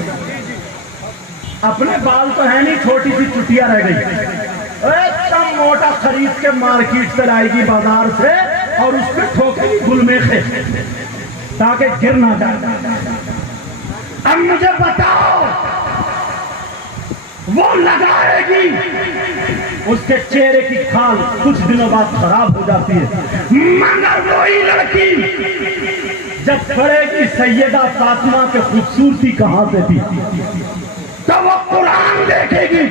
اپنے بال تو ہے نہیں, چھوٹی سی چٹیاں رہ گئی. اتنا موٹا خرید کے مارکیٹ سے لائے گی بازار سے, اور اس پہ ٹھوکے گی گل میخے تاکہ گر نہ جائے. اب مجھے بتاؤ, وہ لگائے گی, اس کے چہرے کی کھال کچھ دنوں بعد خراب ہو جاتی ہے, مگر وہی لڑکی جب پڑھے گی سیدہ فاطمہ کے خوبصورتی کہاں سے تھی, تو وہ قرآن دیکھے گی,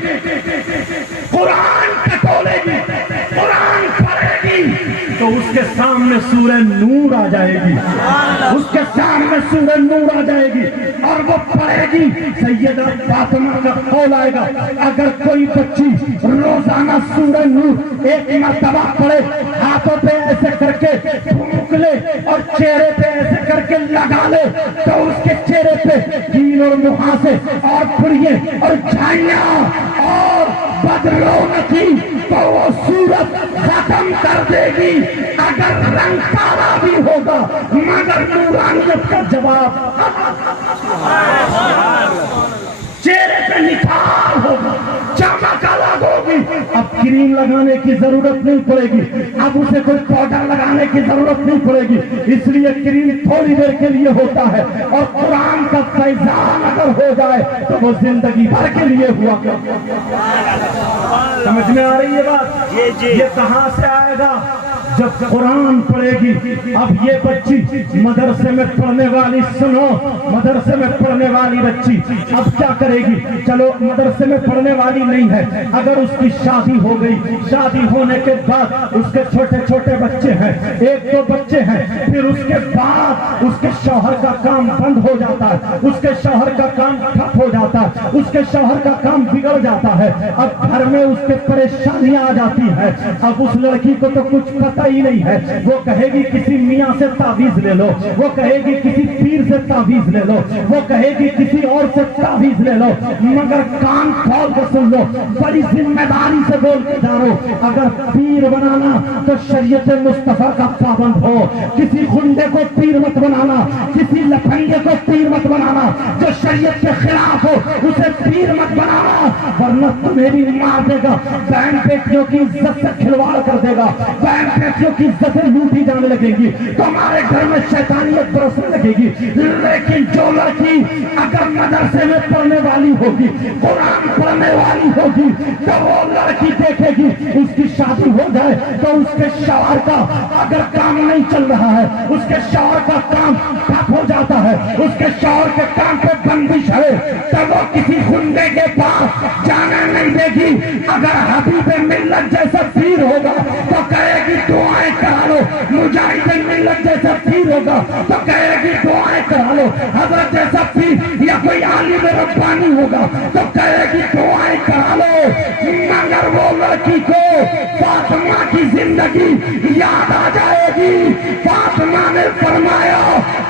قرآن ٹٹولے گی, قرآن پڑھے گی, تو اس کے سامنے سورہ نور آ جائے گی, اس کے سامنے سورہ نور آ جائے گی, اور وہ پڑھے گی سیدہ فاطمہ کا قول آئے گا. اگر کوئی بچی روزانہ سورہ نور 1 مرتبہ پڑھے, ہاتھوں پہ ایسے کر کے پھونک لے اور چہرے پہ ایسے کر کے لگا لے, تو اس کے چہرے پہ کیل اور مہاسے اور پھڑیے اور جھائیاں اور بدرونقی تو وہ صورت ختم کر دے گی. اگر رنگ کالا بھی ہوگا مگر نورانیت کا جواب, چہرے پہ نکھار ہوگا, چمک الگ ہوگی. اب کریم لگانے کی ضرورت نہیں پڑے گی, اب اسے کوئی پاؤڈر لگانے کی ضرورت نہیں پڑے گی. اس لیے کریم تھوڑی دیر کے لیے ہوتا ہے, اور قرآن کا فیضان اگر ہو جائے تو وہ زندگی بھر کے لیے ہوا کرتا. سمجھ میں آ رہی ہے بات؟ یہ کہاں سے آئے گا؟ جب قرآن پڑھے گی. اب یہ بچی مدرسے میں پڑھنے والی, سنو, مدرسے میں پڑھنے والی بچی اب کیا کرے گی؟ چلو مدرسے میں پڑھنے والی نہیں ہے, اگر اس کی شادی ہو گئی, شادی ہونے کے بعد اس کے چھوٹے چھوٹے بچے ہیں, 1-2 بچے ہیں, پھر اس کے بعد اس کے شوہر کا کام بند ہو جاتا ہے, اس کے شوہر کا کام ٹھپ ہو جاتا ہے, اس کے شوہر کا کام بگڑ جاتا ہے. اب گھر میں اس کے پریشانیاں آ جاتی ہیں. اب اس لڑکی کو تو کچھ پتہ ہی نہیں ہے, وہ کہے گی کسی میاں سے تعویذ لے لو, وہ کہے گی کسی پیر سے تعویذ لے لو, وہ کہے گی کسی اور سے تعویذ لے لو. مگر کان کھول کے سن لو, بڑی ذمہ داری سے بول کے جانو, اگر پیر بنانا تو شریعت مصطفیٰ کا پابند ہو. کسی خندے کو پیر مت بنانا, کسی لفنگے کو پیر مت بنانا, جو شریعت کے خلاف ہو اسے پیر مت بنانا, ورنہ تمہیں بھی مار دے گا, بہن بیٹیوں کی عزت سے کھلواڑ کر دے گا, بہن بیٹیوں کی عزتیں لوٹی جانے لگے گی, تمہارے گھر میں شیطانیت برسنے لگے گی. لیکن جو لڑکی اگر مدرسے میں پڑھنے والی ہوگی, قرآن پڑھنے والی ہوگی, تو وہ لڑکی دیکھے گی اس کی شادی ہو جائے تو اس کے شوہر کا اگر کام نہیں چل رہا ہے, اس کے شوہر کا کام ٹھپ ہو جاتا ہے, اس کے شوہر کے کام پہ بندش ہے, تو وہ किसी गुंडे के पास जाने नहीं देगी। अगर हबीब मिल्लत जैसा पीर होगा तो कहेगी दुआएं करा लो, मुजाहिद मिल्लत जैसा पीर होगा तो कहेगी दुआएं करा लो, हजरत जैसा पीर या कोई आलिम रब्बानी होगा तो कहेगी दुआएं करा लो। मगर वो लड़की को फातिमा की जिंदगी याद आ जाएगी। फातिमा ने फरमाया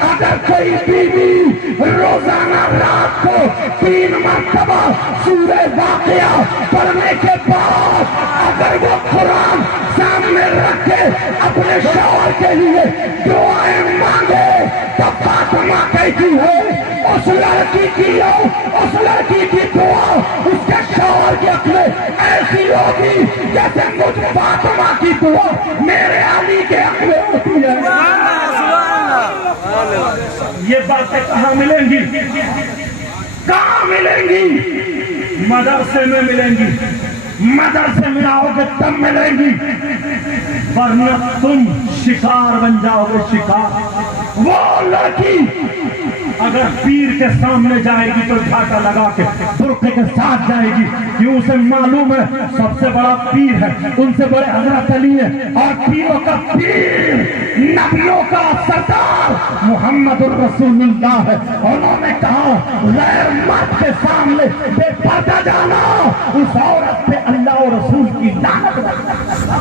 अगर कोई बीवी रोजाना रात को 3 मरतबा सूरह वाक़िया पढ़ने के बाद अगर वो कुरान सामने रख के अपने शौहर के लिए दुआएं मांगे तो फातिमा कहती है उस लड़की की दुआ उसके शौहर के हक में ऐसी होगी जैसे मुझ फातिमा की दुआ मेरे अली के हक में होती है। ये बातें कहाँ मिलेंगी? कहाँ मिलेंगी? मदरसे में मिलेंगी। मदरसे में आओगे तब मिलेंगी, वरना तुम शिकार बन जाओगे, शिकार। वो लड़की अगर पीर के सामने जाएगी तो झाटा लगा के बुर्के के साथ जाएगी, क्यों? उसे मालूम है सबसे बड़ा पीर है, उनसे बड़े हजरत अली है, और पीरों का पीर नबियों का सरदार मुहम्मदुर रसूलुल्लाह है। उन्होंने कहा गैर मर्द के सामने बेपर्दा जाना उस औरत पे अल्लाह और रसूल की लानत लगता।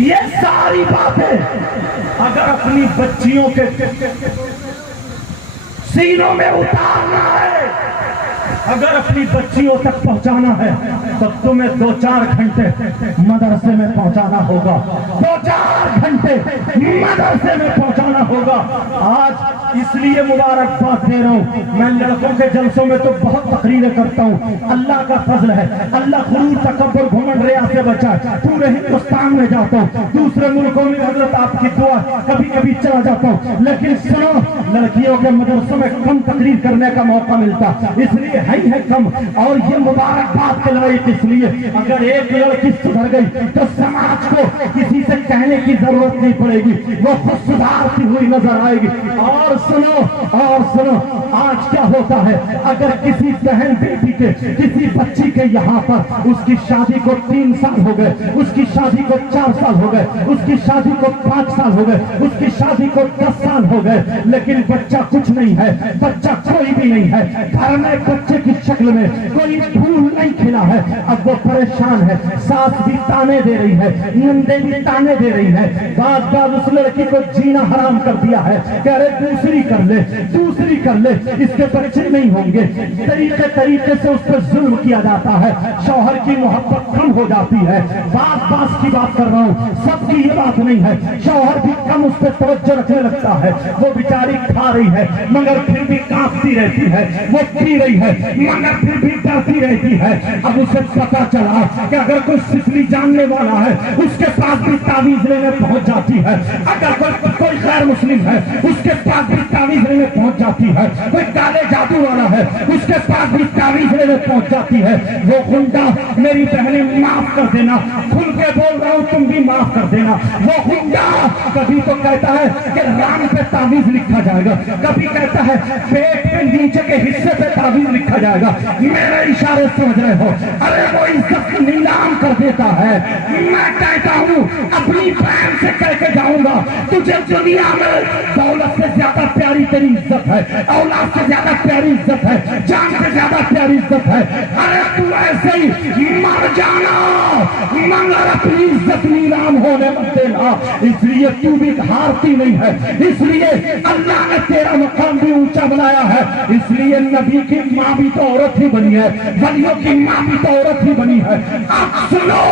ये सारी बातें अगर अपनी बच्चियों के सीनों में उतारना है, अगर अपनी बच्चियों तक पहुंचाना है तो तुम्हें 2-4 घंटे मदरसे में पहुंचाना होगा, 2-4 घंटे मदरसे में पहुंचाना होगा। आज इसलिए मुबारकबाद दे रहा हूँ, मैं लड़कों के जलसों में तो बहुत तकरीरें करता हूँ, अल्लाह का फजल है, अल्लाह गुरूर तकब्बुर घमंड रिया से बचाए। पूरे हिंदुस्तान में जाता हूँ, दूसरे मुल्कों में हजरत आपकी दुआ कभी कभी चला जाता हूँ, लेकिन सुनो लड़कियों के मदरसों में कम तकरीर करने का मौका मिलता, इसलिए है कम। और ये मुबारकबाद के लायक इसलिए अगर एक लड़की सुधर गई तो समाज को किसी से कहने की जरूरत नहीं पड़ेगी, वो खुद सुधारती हुई नजर आएगी। और सुनो आज क्या होता है, अगर किसी बहन बेटी के किसी बच्ची के यहाँ पर उसकी शादी को 3 साल हो गए, उसकी शादी को 4 साल हो गए, उसकी शादी को 5 साल हो गए, उसकी शादी को 10 साल हो गए, लेकिन बच्चा कुछ नहीं है, बच्चा कोई भी नहीं है, घर में बच्चे की शक्ल में कोई फूल नहीं खिला है। अब वो परेशान है, सास भी ताने दे रही है, नंदे भी ताने दे रही है, बाद उस लड़की को जीना हराम कर दिया है, कह रहे दूसरी कर ले, इसके बच्चे नहीं होंगे। तरीके से उस पर जुल्म किया जाता है, शौहर की मोहब्बत कम हो जाती है। बास की बात कर रहा हूँ, सबकी ये बात नहीं है, शौहर भी कम उस पर तवज्जो रखने लगता है। वो बेचारी खा रही है मगर फिर भी कांपती रहती है, वो पी रही है मगर फिर भी डरती रहती है। अब उसे पता चला कि अगर कोई सिफली जानने वाला है उसके पास भी तावीज लेने पहुंच जाती है, अगर कोई गैर मुस्लिम है उसके पास भी तावीज लेने पहुंच जाती है, कोई काले जादू वाला है उसके पास भी तावीज लेने पहुंच जाती है। वो गुंडा, मेरी बहनें माफ कर देना, खुल के बोल रहा हूँ, तुम भी माफ कर देना, वो गुंडा कभी तो कहता है कि राम पे तावीज लिखा जाएगा, कभी कहता है पेट पे नीचे के हिस्से पे तावीज लिखा जाएगा। मेरे इशारे समझ रहे हो? अरे वो इज्जत नीलाम कर देता है। मैं कहता हूँ अपनी बहन से कह के जाऊंगा, तुझे दुनिया में दौलत से ज्यादा प्यारी तेरी इज्जत है, औलाद से ज्यादा प्यारी इज्जत है, जान से ज्यादा प्यारी इज्जत है। अरे तू ऐसे ही मर जाना मगर अपनी इज्जत नीलाम होने मत देना। इसलिए तू भी हारती नहीं है, इसलिए अल्लाह ने तेरा मकाम भी ऊंचा बनाया है, इसलिए नबी की माँ भी तो औरत ही बनी है, वलियों की माँ भी तो औरत ही बनी है। अब सुनो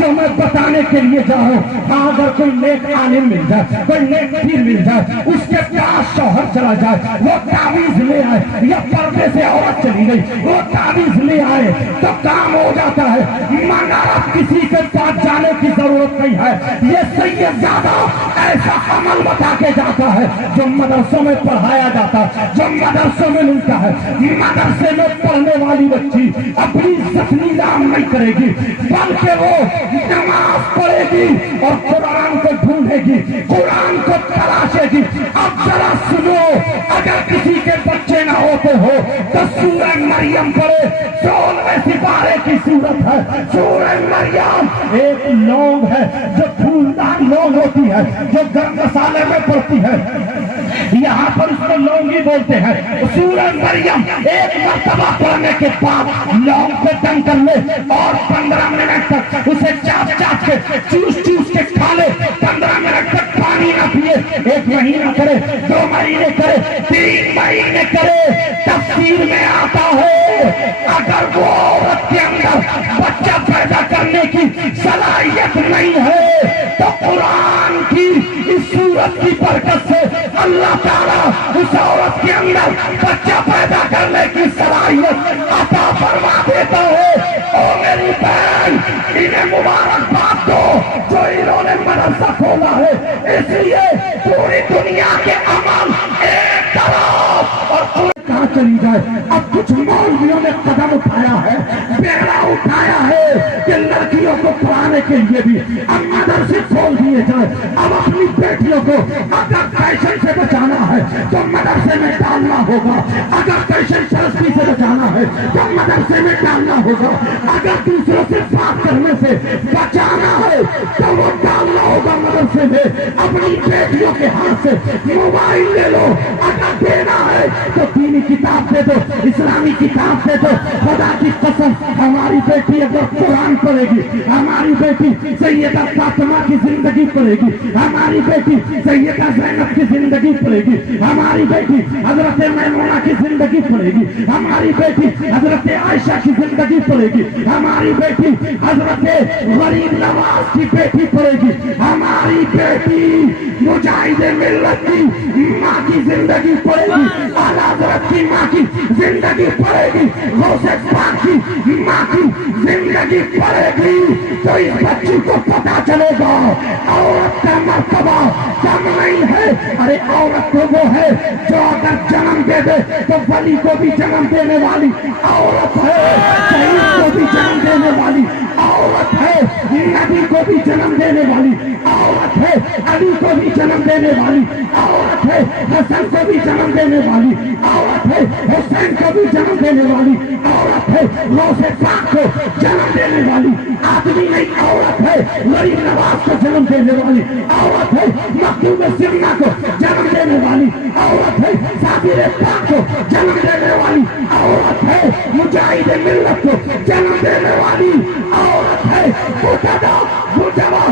जो मैं बताने के लिए जा रहा हूँ। हाँ, अगर कोई नेक आलिम मिल जाए, कोई नेक पीर मिल जाए, उसके पास शौहर चला जाए, वो तावीज ले आए या पर्दे से औरत चली गई, वो तावीज ले आए तो काम हो जाता है, मगर अब किसी के पास जाने की जरूरत नहीं है। ये सैयद ज्यादा ऐसा अमल बता के जाता है जो मदरसों में पढ़ाया जाता है, जो मदरसों में मिलता है। मदरसे में पढ़ने वाली बच्ची अपनी इज्जत नीलाम नहीं करेगी, बल्कि वो नमाज पढ़ेगी और कुरान को ढूंढेगी, कुरान को तलाशेगी। अब जरा सुनो, अगर किसी के बच्चे ना होते हो तो सूरह مریم پڑھے 16ویں سپارے کی صورت ہے سورہ مریم. ایک لونگ ہے جو پھولدار لونگ ہوتی ہے جو گرم مسالے میں پڑتی ہے, یہاں پر اس کو لونگی بولتے ہیں. سورہ مریم ایک مرتبہ پڑھنے کے بعد لونگ پہ دم کر لے اور 15 منٹ تک اسے چاپ چاپ کے چوس چوس کے کھا لے. 15 منٹ تک پانی نہ پیے, 1 مہینہ کرے, 2 مہینے کرے, 3 مہینے کرے. تفسیر میں آتا ہے اگر وہ عورت کے اندر بچہ پیدا کرنے کی صلاحیت نہیں ہے تو قرآن کی اس سورت کی برکت سے اللہ تعالیٰ اس عورت کے اندر بچہ پیدا کرنے کی صلاحیت عطا فرما دیتا ہے. او میری بہن, انہیں مبارکباد دو جو انہوں نے مدرسہ کھولا ہے. اس لیے پوری دنیا کے عمل ایک طرف اور کہاں چلی جائے. اب کچھ مولویوں نے قدم اٹھایا ہے, بیڑا اٹھایا ہے کہ لڑکیوں کو پڑھانے کے لیے بھی اب مدرسے کھول دیے جائیں. اب اپنی بیٹیوں کو اگر فیشن سے بچانا ہے تو مدرسے میں ڈالنا ہوگا, اگر فیشن پرستی سے بچانا ہے تو مدرسے میں ڈالنا ہوگا, اگر دوسروں سے بات کرنے سے بچانا ہے تو وہ ڈالنا ہوگا مدرسے میں. اپنی بیٹیوں کے ہاتھ سے موبائل لے لو, اگر دینا ہے تو دینی کتاب دے دو, اسلامی کتاب دے دو. خدا کی قسم ہماری بیٹی اگر قرآن پڑھے گی, ہماری بیٹی سیدہ فاطمہ کی زندگی پڑھے گی, ہماری بیٹی سیدہ زینب کی زندگی پڑھے گی, ہماری بیٹی حضرت میمونہ کی زندگی پڑھے گی, ہماری بیٹی حضرت عائشہ کی زندگی پڑھے گی, ہماری بیٹی حضرت غریب نواز کی بیٹی پڑھے گی, ہماری بیٹی مجاہد ملت کی ماں کی زندگی پڑھے گی, اعلیٰ حضرت کی ماں کی زندگی پڑھے گی, غوث پاک کی ماں کی زندگی پڑھے گی. تو اس بچی کو پتا چلے گا عورت کا مرتبہ کم نہیں ہے. ارے عورت تو وہ ہے جو اگر جنم دے دے تو ولی کو بھی جنم دینے والی عورت ہے, شہید کو بھی جنم دینے والی عورت ہے, نبی کو بھی جنم دینے والی عورت ہے, علی کو بھی جنم دینے والی عورت ہے, حسن کو بھی جنم دینے والی عورت ہے, حسین کو بھی جنم دینے والی عورت ہے, غوث پاک کو جنم دینے والی آدمی نہیں عورت ہے, غریب نواز کو جنم دینے والی عورت ہے, مخدوم سمنا کو جنم دینے والی عورت ہے, صابر پاک کو جنم دینے والی عورت ہے, مجاہد ملت کو جنم دینے والی عورت ہے, مرتضی مرتبہ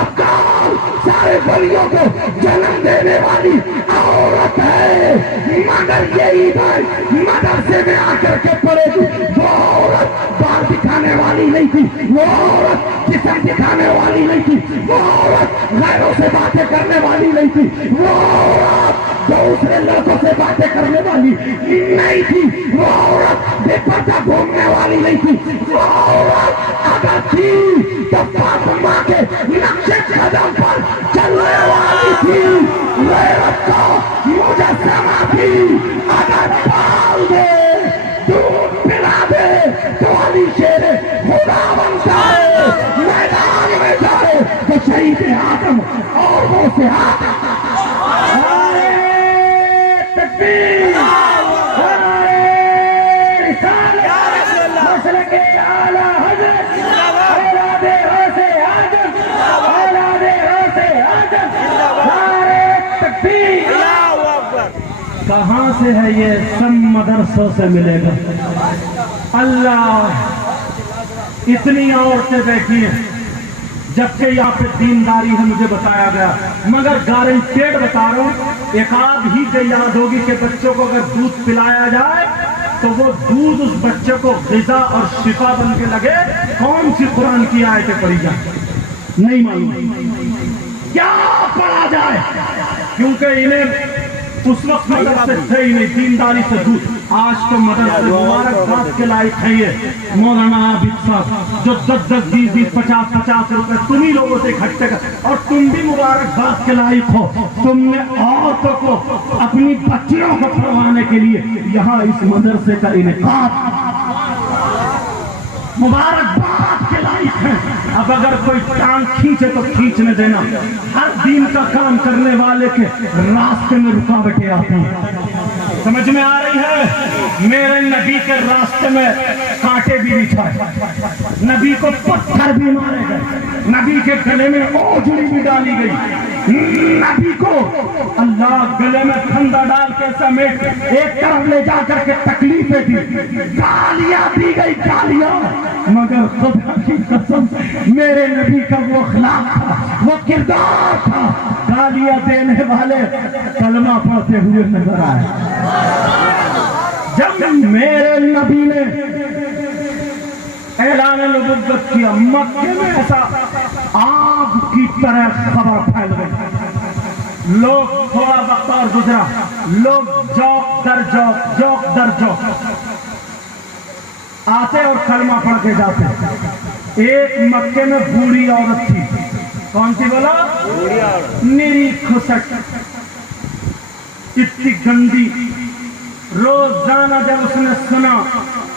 ابدال سارے ولیوں کو جنم دینے والی عورت ہے. مگر یہی بھائی مدرسے میں آ کر کے پڑھے گی, وہ عورت بال دکھانے والی نہیں تھی, وہ عورت جسم دکھانے والی نہیں تھی, وہ عورت غیروں سے باتیں کرنے والی نہیں تھی, وہ عورت دوسرے لڑکوں سے باتیں کرنے والی نہیں تھی, وہ عورت بے پردہ گھومنے والی نہیں تھی, وہ عورت اگر تھی تو فاطمہ کے نقش قدم پر چلنے والی تھی, غیرت کا مجسمہ تھی. اگر پال دے دودھ پلا دے تو علی شیر خدا بنتا ہے, میدان میں جائے تو شہید آدم اور وہ سے آدم. تکبیر, مسلک اعلیٰ حضرت اولاد غوث اعظم, اولاد غوث اعظم, نعرہ تکبیر. کہاں سے ہے یہ سب مدرسوں سے ملے گا. اللہ اتنی عورتیں بیٹھی ہیں جبکہ یہاں پہ دینداری ہے مجھے بتایا گیا, مگر گارنٹیڈ بتا رہا ہوں ایک آدھ ہی سے یاد ہوگی کہ بچوں کو اگر دودھ پلایا جائے تو وہ دودھ اس بچے کو غذا اور شفا بن کے لگے. کون سی قرآن کی آیتیں پڑھی جائیں نہیں معلوم, کیا پڑھا جائے, کیونکہ انہیں اس وقت مدرسے تھے ہی نہیں, دینداری سے دور. آج تو مدرسے مبارکباد کے لائق ہے یہ مولانا عابد صاحب جو 10-10, 20-20, 50-50 روپے تمہیں لوگوں سے اکٹھے کر, اور تم بھی مبارکباد کے لائق ہو. تم نے عورتوں کو اپنی بچیوں کو پڑھوانے کے لیے یہاں اس مدرسے کا انعقاد, مبارکباد کے لائق ہے. اب اگر کوئی ٹانگ کھینچے تو کھینچنے دینا. ہر دین کا کام کرنے والے کے راستے میں رکاوٹیں آتی ہیں. समझ में आ रही है? मेरे नबी के रास्ते में कांटे भी बिछाए, नबी को पत्थर भी मारे गए, नबी के गले में ओझड़ी भी डाली गई, नबी को अल्लाह गले में फंदा डाल के समेट एक तरफ ले जा करके तकलीफें दी, गालियां दी गई, गालियां। मगर खुदा की कसम मेरे नबी का वो अखलाक था, वो किरदार था, गालियां देने वाले कलमा पढ़ते हुए नजर आए। जब मेरे नबी ने ऐलान नबुव्वत किया, मक्के में ऐसा आग की तरह खबर फैल गई। लोग थोड़ा वक्त और गुजरा, लोग जौक दर जौक, जौक दर जौक आते और कलमा पढ़ के जाते। एक मक्के में बूढ़ी औरत थी, कौन सी बोला? निरी खुसक, इतनी गंदी। रोजाना जब उसने सुना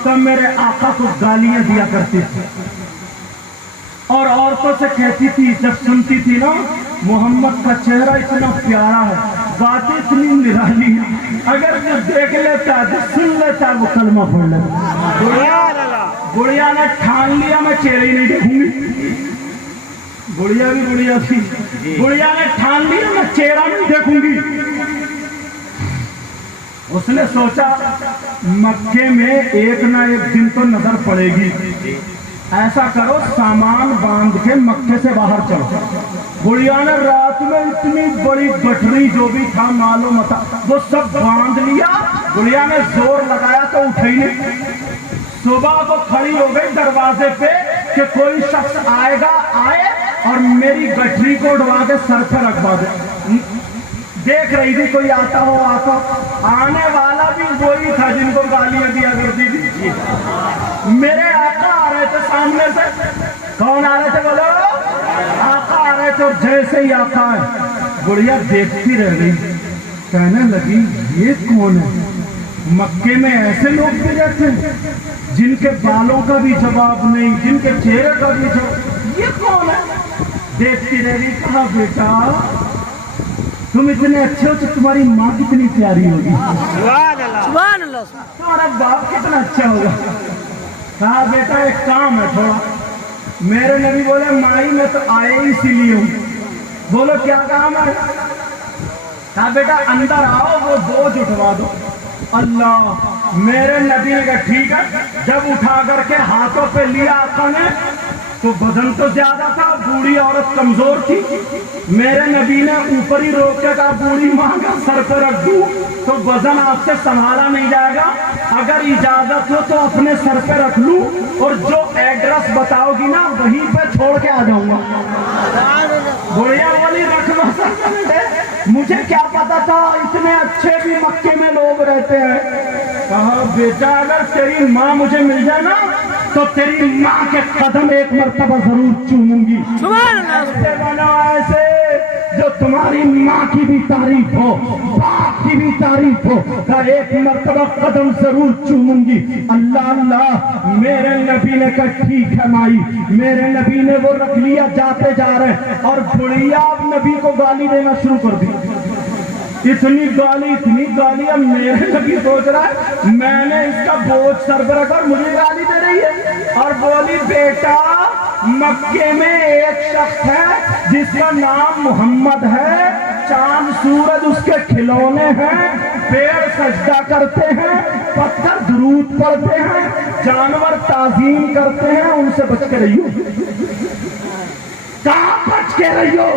तो मेरे आका को गालियां दिया करती थी और औरतों से कहती थी, जब सुनती थी ना मोहम्मद का चेहरा इतना प्यारा है, बातें इतनी निराली है, अगर जो देख लेता है, जो सुन लेता है, वो कलमा पढ़ लेता। बुढ़िया ने ठान लिया मैं चेहरे ही नहीं देखूंगी। बुढ़िया भी बुढ़िया थी, बुढ़िया ने ठान लिया मैं चेहरा नहीं देखूंगी। उसने सोचा मक्के में एक ना एक दिन तो नजर पड़ेगी, ऐसा करो सामान बांध के मक्के से बाहर चलो। बुढ़िया ने रात में इतनी बड़ी गठरी जो भी था मालूम था वो सब बांध लिया। बुढ़िया ने जोर लगाया तो उठे ही नहीं। सुबह को खड़ी हो गई दरवाजे पे कि कोई शख्स आएगा, आए और मेरी गठरी को उड़वा के सर पर रखवा दे। देख रही थी कोई आता हो, आता आने वाला भी वही था जिनको गालियां दिया करती थी। मेरे आका आ रहे थे सामने से। कौन आ रहे थे बोलो? आका आ रहे थे। और जैसे ही आका है, बुढ़िया देखती रह गई, कहने लगी ये कौन है? मक्के में ऐसे लोग भी रहते हैं जिनके बालों का भी जवाब नहीं, जिनके चेहरे का भी जवाब, ये कौन है? देखती रह गई। कहा बेटा तुम इतने अच्छे हो तो तुम्हारी माँ कितनी प्यारी होगी, तुम्हारा बाप कितना अच्छा होगा। कहा बेटा एक काम है थोड़ा। मेरे नबी बोले माई मैं तो आए इसीलिए हूँ। बोलो क्या काम है? कहा बेटा अंदर आओ, वो बोझ उठवा दो। अल्लाह, मेरे नबी ने कहा ठीक है। जब उठा करके हाथों पे लिया आका ने तो वजन तो ज्यादा था, बूढ़ी औरत कमजोर थी। मेरे नबी ने ऊपर ही रोक के कहा बूढ़ी माँ का सर पर रख दूं तो वजन आपसे संभाला नहीं जाएगा, अगर इजाजत हो तो अपने सर पे रख लूं और जो एड्रेस बताओगी ना वहीं पे छोड़ के आ जाऊंगा। बुढ़िया वाली रख लो सर, मुझे क्या पता था इतने अच्छे भी मक्के में लोग रहते हैं। कहा बेटा अगर तेरी माँ मुझे मिल जाए ना तो तेरी माँ के कदम एक मर्तबा जरूर चूमूंगी। ऐसे बनो ऐसे जो तुम्हारी माँ की भी तारीफ हो, बाप की भी तारीफ हो, का एक मर्तबा कदम जरूर चूमूंगी। अल्लाह अल्लाह, मेरे नबी ने कहा ठीक है माई। मेरे नबी ने वो रख लिया, जाते जा रहे और बुढ़िया नबी को गाली देना शुरू कर दी। इतनी गाली। अब मेरे नबी सोच रहा है मैंने इसका बोझ सर पर रखा और मुझे गाली दे रही है। और बोली बेटा मक्के में एक शख्स है जिसका नाम मोहम्मद है, चांद सूरज उसके खिलौने हैं, पेड़ सजदा करते हैं, पत्थर दुरूद पढ़ते हैं, जानवर ताजीम करते हैं, उनसे बच के रहियो। कहाँ बच के रहियो?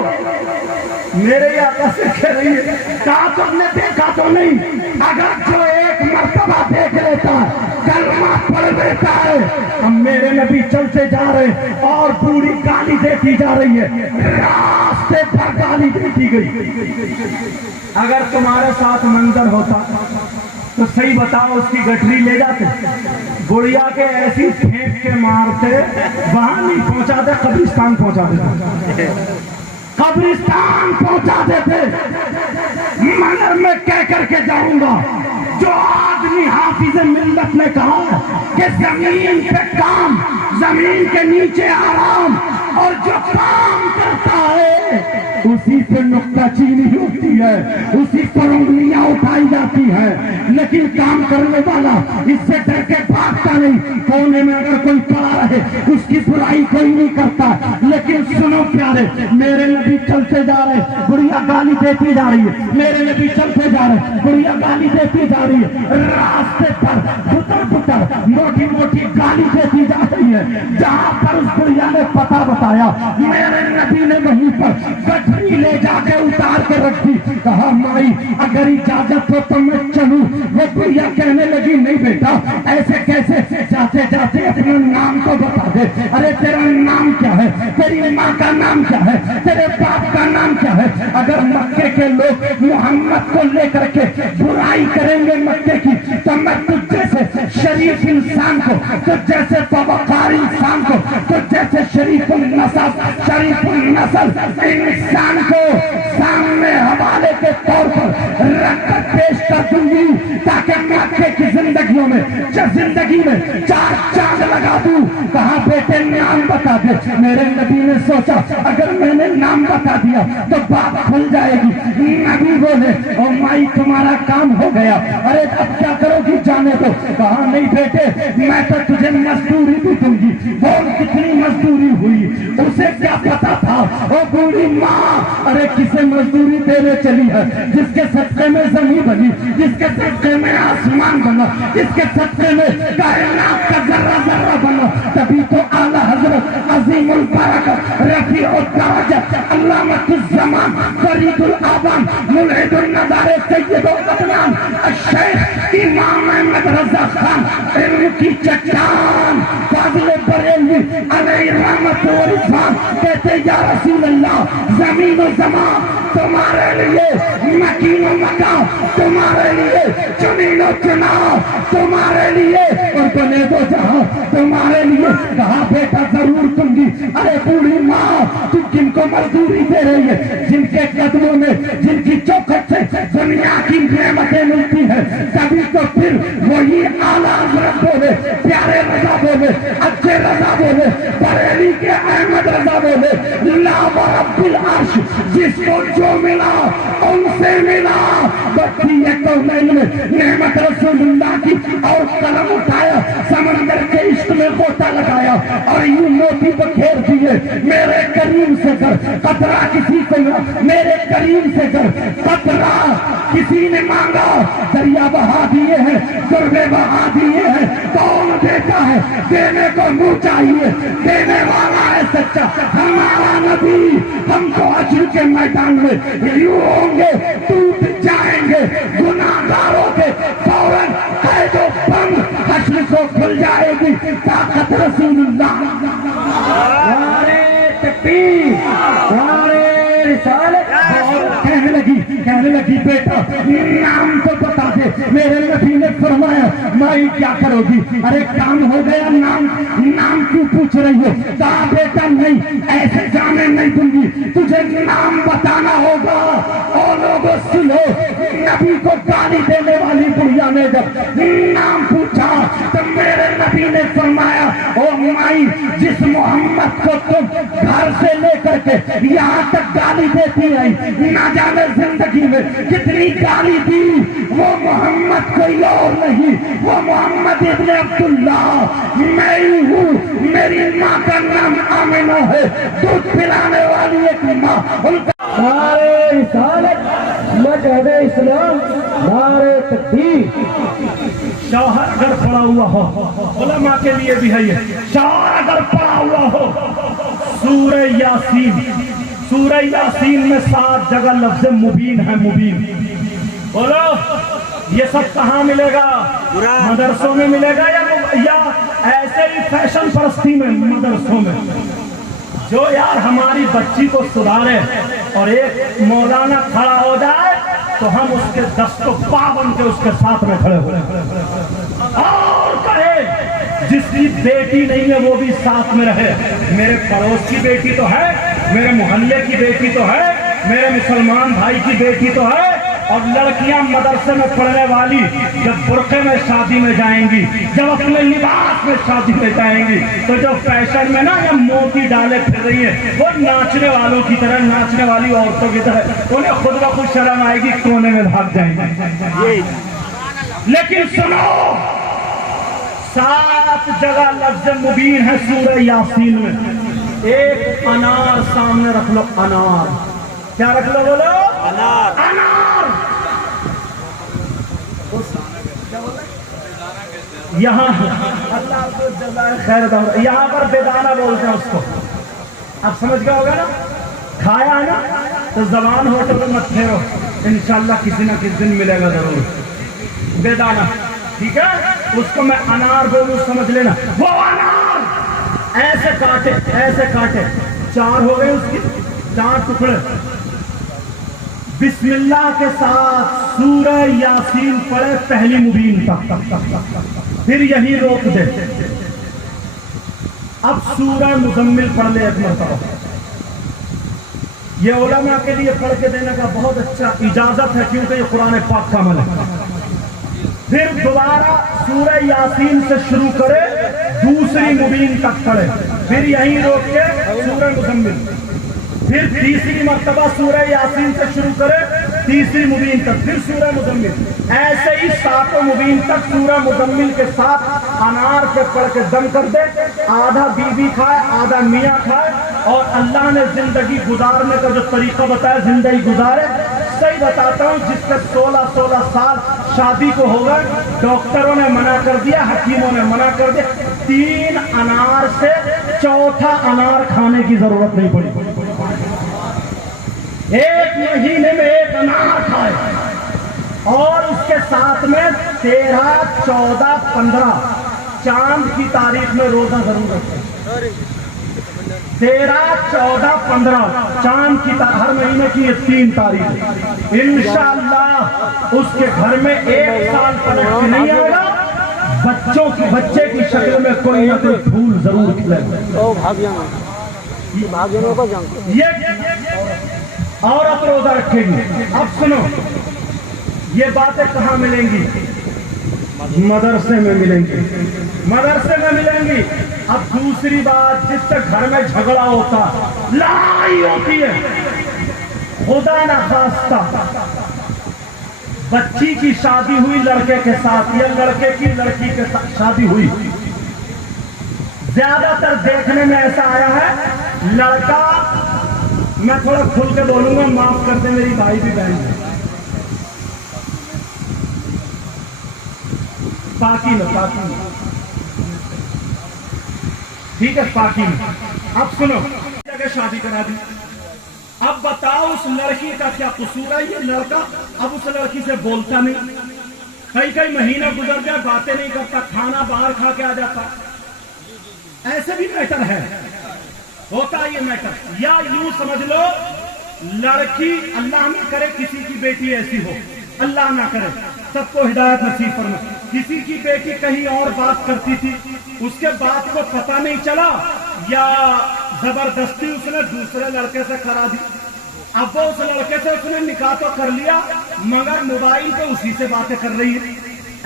मेरे आका से कह रही है कहा तुमने देखा तो नहीं? अगर जो एक मर्तबा देख लेता है, कलमा पढ़ लेता है। हम मेरे नबी चलते जा रहे और पूरी गाली देती जा रही है, रास्ते पर गाली देती गई। अगर तुम्हारे साथ मंजर होता तो सही बताओ उसकी गठरी ले जाते, गुड़िया के ऐसी फेंक के मारते, वहां नहीं पहुंचाते, कब्रिस्तान पहुंचा देते, कब्रिस्तान पहुंचा देते। मगर मैं कह करके जाऊंगा जो आदमी हाफिज मिल्लत ने कहा कि जमीन पे काम, जमीन के नीचे आराम, और जो काम करता है उसी पे नुक्ताचीनी होती है, उसी पर उंगलियां उठाई जाती है, लेकिन काम करने वाला इससे डर के भागता नहीं। कोने में अगर कोई पड़ा रहे उसकी बुराई कोई नहीं करता। लेकिन सुनो प्यारे, मेरे नबी चलते जा रहे, बुढ़िया गाली देती जा रही है, मेरे नबी चलते जा रहे, बुढ़िया गाली देती जा रही है, रास्ते पर पुतर पुतर मोटी मोटी गाली देती जा रही है। जहां पर उस बुढ़िया ने पता बताया, मेरे नबी ने वहीं पर गठरी ले जाके उतार के रख दी। कहा माई अगर इजाजत हो तो मैं चलूं। वो बुढ़िया कहने लगी नहीं बेटा, ऐसे कैसे, जाते जाते अपना नाम तो बता दे। अरे तेरा नाम क्या है, तेरी माँ का नाम क्या है, तेरे बाप का नाम क्या है? अगर मक्के के लोग मोहम्मद को लेकर के बुराई करेंगे मक्के की, तो मैं तुझ जैसे शरीफ इंसान को, तुझ जैसे पवकार इंसान को, तुझ जैसे शरीफुल नस्ल इंसान को सामने हवाले के तौर पर रखकर पेश कर दूंगी, ताकि मक्के की जिंदगियों में, जिंदगी में 4 चांद लगा दूं। कहा बेटे नाम बता दे। मेरे नबी ने सोचा अगर मैंने नाम बता दिया तो बात खुल जाएगी। नबी बोले ओ माई तुम्हारा काम हो गया, अरे अब क्या करोगी जाने दो। कहा नहीं बेटे मैं तो तुझे मजदूरी भी दूंगी। बोल कितनी मजदूरी हुई, उसे क्या पता था। ओ बूढ़ी माँ अरे किसे मजदूरी देने चली है, जिसके सदके में जमीन बनी, जिसके सदके में आसमान बना, जिसके सदके में कायनात का जर्रा जर्रा बना। तभी तो आला हजरत अजीमुल बरकत रफीउल दरजत अल्लामतुल ज़मान फरीदुल आवाम मुल्हिदुल नज़ारे सय्यदुल अदनान शेख इमाम अहमद रज़ा खान इल्म की चट्टान फाज़िल बरेलवी अलैहि रहमत व रिज़वान कहते या रसूल अल्लाह ज़मीन व ज़मान तुम्हारे लिए, मकीन व मकान तुम्हारे लिए, जमीन व चुनाव तुम्हारे लिए, और बने दो जहां तुम्हारे लिए। कहा बेटा जरूर दूंगी। अरे बूढ़ी माँ तू किनको मजदूरी दे रही है, जिनके कदमों में, जिनकी चौखट से दुनिया की नेमतें मिलती है। तभी तो फिर वही आला हज़रत बोले, प्यारे रजा बोले, अच्छे रजा बोले, बरेली के अहमद रजा बोले ला व रब्बिल अर्श जिसको जो मिला उनसे मिला। बच्ची एक तो में नेमत रसूलुल्लाह की और कलम उठाया, समंदर के इश्क में गोता लगाया और यूं मोती बखेर दिए। मेरे करीम से कर कतरा किसी को ना, मेरे करीम से कर कतरा किसी ने मांगा, दरिया बहा दिए हैं, गुर्बे बहा दिए हैं। कौन देता है, देने को मुंह चाहिए, देने वाला है सच्चा हमारा नबी। हमको अजर के मैदान में यूं होंगे टूट जाएंगे गुनाहगारों के फौरन कैदो बंद हश्र को खुल जाएगी ताकत रसूलुल्लाह। नारे तकबीर, नारे रिसालत। कहने लगी बेटा नाम तो बता दे। मेरे नबी ने फरमाया माई क्या करोगी? अरे काम हो गया, नाम क्यों पूछ रही हो? कहा बेटा नहीं ऐसे जाने नहीं दूंगी, तुझे नाम बताना होगा। और लोगों सुनो, नबी को गाली देने वाली बुढ़िया ने जब नाम पूछा तो मेरे नबी ने फरमाया ओ माई जिस मोहम्मद को तुम घर से लेकर के यहाँ तक गाली देती आई, ना जाने जिंदगी में कितनी गाली दी। वो मोहम्मद कोई और नहीं, वो मोहम्मद इब्न अब्दुल्ला मैं ही हूँ। मेरी माँ का नाम आमिना है, दूध पिलाने वाली एक माँ। उनका नारे रिसालत, मजहब इस्लाम, नारे तकबीर। शौहर अगर पड़ा हुआ हो, उलमा के लिए भी है ये, शौहर अगर पड़ा हुआ हो सूरह यासीन, सूरह यासीन में 7 जगह लफ्ज़ मुबीन है, मुबीन। बोलो ये सब कहाँ मिलेगा? मदरसों में मिलेगा या ऐसे ही फैशन परस्ती में मदरसों में? जो यार हमारी बच्ची को सुधारे और एक मौलाना खड़ा हो जाए तो हम उसके दस्तों पावन के उसके साथ में खड़े हो और कहे जिसकी बेटी नहीं है वो भी साथ में रहे। मेरे पड़ोस की बेटी तो है, मेरे मोहल्ले की बेटी तो है, मेरे मुसलमान भाई की बेटी तो है, اور لڑکیاں مدرسے میں پڑھنے والی جب برقعے میں شادی میں جائیں گی، جب اپنے لباس میں شادی میں جائیں گی، تو جو فیشن میں نا یہ موتی ڈالے پھر رہی ہے، وہ ناچنے والوں کی طرح، ناچنے والی عورتوں کی طرح انہیں خود بخود شرم آئے گی، کونے میں بھاگ جائیں گے۔ لیکن سنو، 7 جگہ لفظ مبین ہے سورہ یاسین میں۔ ایک انار سامنے رکھ لو، انار، کیا رکھ لو؟ بولو انار۔ انار یہاں اللہ کو جزائے خیر دو، یہاں پر بیدانہ بولتے ہیں اس کو، اب سمجھ گیا ہوگا نا، کھایا ہے نا تو زبان ہوٹل میں مت پھیرو، انشاءاللہ کسی نہ کسی دن ملے گا ضرور بیدانہ، ٹھیک ہے؟ اس کو میں انار بولوں، سمجھ لینا وہ انار ایسے کاٹے، ایسے کاٹے، 4 ہو گئے اس کی 4 ٹکڑے۔ بسم اللہ کے ساتھ سورہ یاسین پڑھے پہلی مبین تک، پھر یہی روک دے۔ اب سورہ مزمل پڑھ لے ایک مرتبہ، یہ علماء کے لیے پڑھ کے دینے کا بہت اچھا اجازت ہے، کیونکہ یہ قرآن پاک کا عمل ہے۔ پھر دوبارہ سورہ یاسین سے شروع کرے، دوسری مبین تک پڑھے، پھر یہیں روک کے سورہ مزمل، پھر تیسری مرتبہ سورہ یاسین سے شروع کرے، تیسری مبین تک، پھر سورہ مزمل، ایسے ہی 7 مبین تک سورہ مزمل کے ساتھ انار پہ پڑھ کے دم کر دے۔ آدھا بیوی کھائے، آدھا میاں کھائے، اور اللہ نے زندگی گزارنے کا جو طریقہ بتایا، زندگی گزارے۔ صحیح بتاتا ہوں، جس سے 16 سال شادی کو ہوگا، ڈاکٹروں نے منع کر دیا، حکیموں نے منع کر دیا، 3 انار سے 4تھا انار کھانے کی ضرورت نہیں پڑی۔ 1 مہینے میں 1 انار کھائے، اور اس کے ساتھ میں 13، 14، 15 چاند کی تاریخ میں روزہ ضرور رکھے۔ 13، 14، 15 چاند کی ہر مہینے کی یہ 3 تاریخ، انشاءاللہ اس کے گھر میں 1 سال پلٹ کے نہیں آئے گا، بچے کی شکل میں کوئی نہ کوئی پھول ضرور کھلے گا۔ یہ عورت روزہ رکھے گی۔ اب سنو، یہ باتیں کہاں ملیں گی؟ مدرسے میں ملیں گی، مدرسے میں ملیں گی۔ اب دوسری بات، جس سے گھر میں جھگڑا ہوتا، لڑائی ہوتی ہے، خدا نہ خواستہ بچی کی شادی ہوئی لڑکے کے ساتھ، یا لڑکے کی لڑکی کے ساتھ شادی ہوئی، زیادہ تر دیکھنے میں ایسا آیا ہے، لڑکا، میں تھوڑا کھل کے بولوں گا، معاف کر دیں میری بھائی بھی بہن ہے، پاکی میں، پاکی میں، ٹھیک ہے، پاکی میں۔ اب سنو، جگہ شادی کرا دی، اب بتاؤ اس لڑکی کا کیا قصور ہے؟ یہ لڑکا اب اس لڑکی سے بولتا نہیں، کئی مہینہ گزر گیا، باتیں نہیں کرتا، کھانا باہر کھا کے آ جاتا، ایسے بھی میٹر ہے، ہوتا ہے یہ میٹر۔ یا یوں سمجھ لو، لڑکی، اللہ نہ کرے کسی کی بیٹی ایسی ہو، اللہ نہ کرے، سب کو ہدایت نصیب فرمائے، کسی کی بیٹی کہیں اور بات کرتی تھی، اس کے بعد کو پتہ نہیں چلا، یا زبردستی اس نے دوسرے لڑکے سے کرا دی، اب وہ اس لڑکے سے اس نے نکاح تو کر لیا، مگر موبائل پہ اسی سے باتیں کر رہی ہے،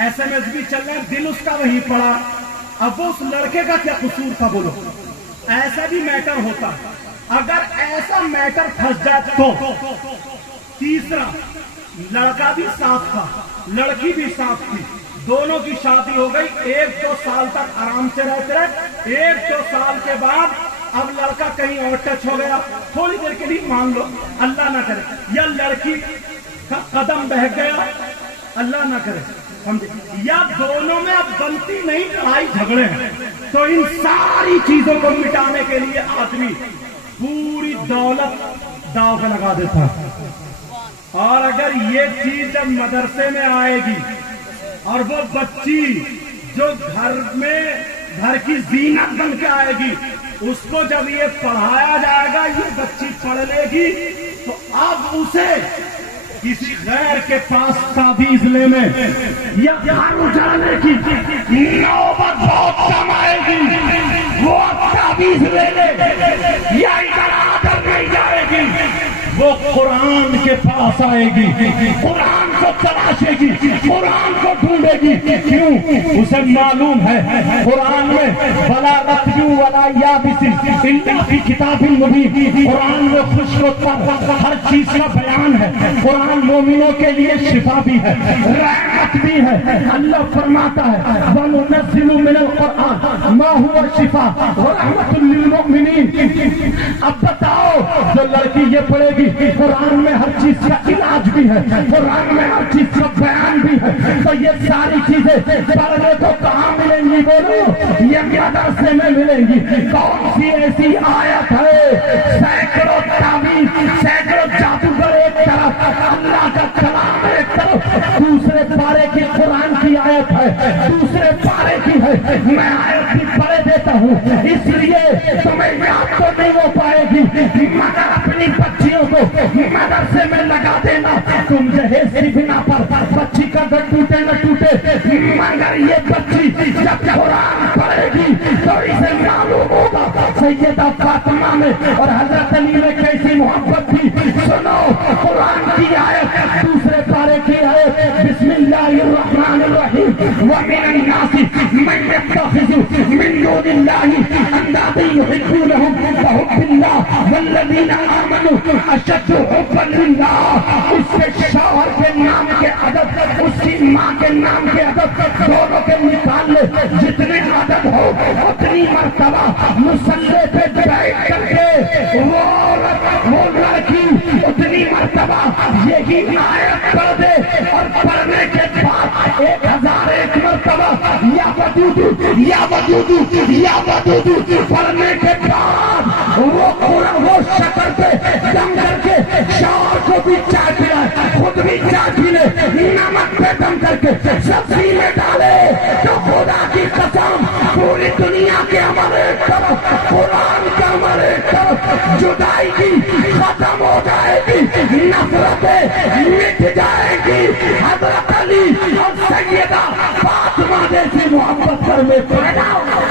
SMS بھی چل رہے ہیں، دل اس کا وہیں پڑا، اب وہ اس لڑکے کا کیا قصور تھا؟ بولو، ایسا بھی میٹر ہوتا۔ اگر ایسا میٹر پھنس جائے تو تیسرا، لڑکا بھی صاف تھا، لڑکی بھی صاف تھی، دونوں کی شادی ہو گئی، 1-2 سال تک آرام سے رہتے رہے، 1-2 سال کے بعد اب لڑکا کہیں اور ٹچ ہو گیا، تھوڑی دیر کے لیے مان لو، اللہ نہ کرے، یا لڑکی کا قدم بہہ گیا، اللہ نہ کرے، سمجھے، یا دونوں میں اب بنتی نہیں، لڑائی جھگڑے ہیں، تو ان ساری چیزوں کو مٹانے کے لیے آدمی پوری دولت داؤ پہ لگا دیتا ہے۔ اور اگر یہ چیز جب مدرسے میں آئے گی، اور وہ بچی جو گھر کی زینت بن کے آئے گی، اس کو جب یہ پڑھایا جائے گا، یہ بچی پڑھ لے گی، تو اب اسے کسی غیر کے پاس تعویذ لینے یا گھر اجاڑنے کی نوبت بہت کم آئے گی۔ وہ تعویذ لے لے یا ادھر ادھر نہیں جائے گی، وہ قرآن کے پاس آئے گی، قرآن کو تلاشے گی، قرآن کو ڈھونڈے گی. کیوں؟ اسے معلوم ہے قرآن میں ولا رتب ولا یابس الا فی کتاب مبین، قرآن میں خشک و تر ہر چیز کا بیان ہے. قرآن مومنوں کے لیے شفا بھی ہے، رحمت بھی ہے. اللہ فرماتا ہے وَنُنَزِّلُ مِنَ الْقُرْآنِ مَا هُوَ شِفَاءٌ وَرَحْمَةٌ لِّلْمُؤْمِنِينَ. اب بتاؤ جو لڑکی یہ پڑھے گی قرآن میں ہر چیز کا علاج بھی ہے، قرآن میں ہر چیز کا بیان بھی ہے، تو یہ ساری چیزیں پڑھنے کو کہاں ملیں گی؟ بولو، یہ مدرسے میں ملیں گی. کون سی ایسی آیت ہے؟ سینکڑوں تعبیر، سینکڑوں جادوگر ایک طرف، اللہ کا کلام ایک طرف، دوسرے پارے کی قرآن کی آیت ہے، دوسرے پارے کی ہے. میں آیت بھی پڑھ دیتا ہوں اس لیے تمہیں یاد تو نہیں ہو پائے گی، مگر اپنی بچیوں کو مدرسے میں لگا دینا. تم جہیز کی بنا پر بچی کا گھر ٹوٹے نہ ٹوٹے، مگر یہ بچی جب قرآن پڑھے گی تو اسے معلوم ہوگا سیدہ فاطمہ میں اور حضرت علی میں کیسی محبت تھی. سنو قرآن کی آیت، دوسرے پارے کی آیت، بسم اللہ الرحمن الرحیم. وَمِنَ النَّاسِ مَن يَتَّخِذُ مِن دُونِ اللَّهِ أَندَادًا يُحِبُّونَهُم كَحُبِّ اللَّهِ وَالَّذِينَ آمَنُوا أَشَدُّ حُبًّا لِلَّهِ. اس کے شوہر کے نام کے عدد، اس کی ماں کے نام کے عدد، دونوں کے نکال لے. جتنے عدد ہو اتنی مرتبہ مصلی پہ بیٹھ کر کے وہ لڑکی اتنی مرتبہ یہی آیت پڑھ دے، اور پڑھنے کے بعد 1001 مرتبہ یا ودودو یا ودودو یا ودودو پڑھنے کے بعد وہ شکر پہ دم کر کے شوہر کو بھی چائے پلائے، خود بھی چائے پی لے، نمک پہ دم کر کے سبزی میں ڈالے، تو خدا کی قسم پوری دنیا کے ہمارے طرف قرآن کا ہمارے طرف جدائی کی ختم ہو جائے گی، نفرتیں مٹ جائے گی. حضرت علی اور سیدہ فاطمہ جیسی محبت کر میں پیدا ہوگا.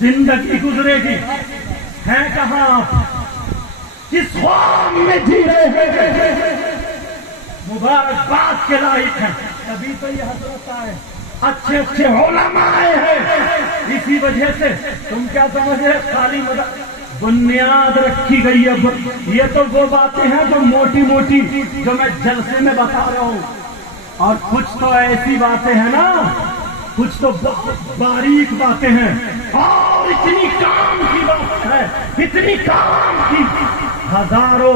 زندگی گزرے گی، ہے کہاں؟ کس خواب میں جی رہے ہیں؟ مبارکباد کے لائق ہیں. کبھی تو یہ حضرت آئے، اچھے اچھے علماء آئے ہیں. اسی وجہ سے تم کیا سمجھ رہے؟ خالی بنیاد رکھی گئی ہے. یہ تو وہ باتیں ہیں جو موٹی موٹی جو میں جلسے میں بتا رہا ہوں، اور کچھ تو ایسی باتیں ہیں نا، کچھ تو باریک باتیں ہیں، اور اتنی کام کی بات ہے، اتنی کام کی. ہزاروں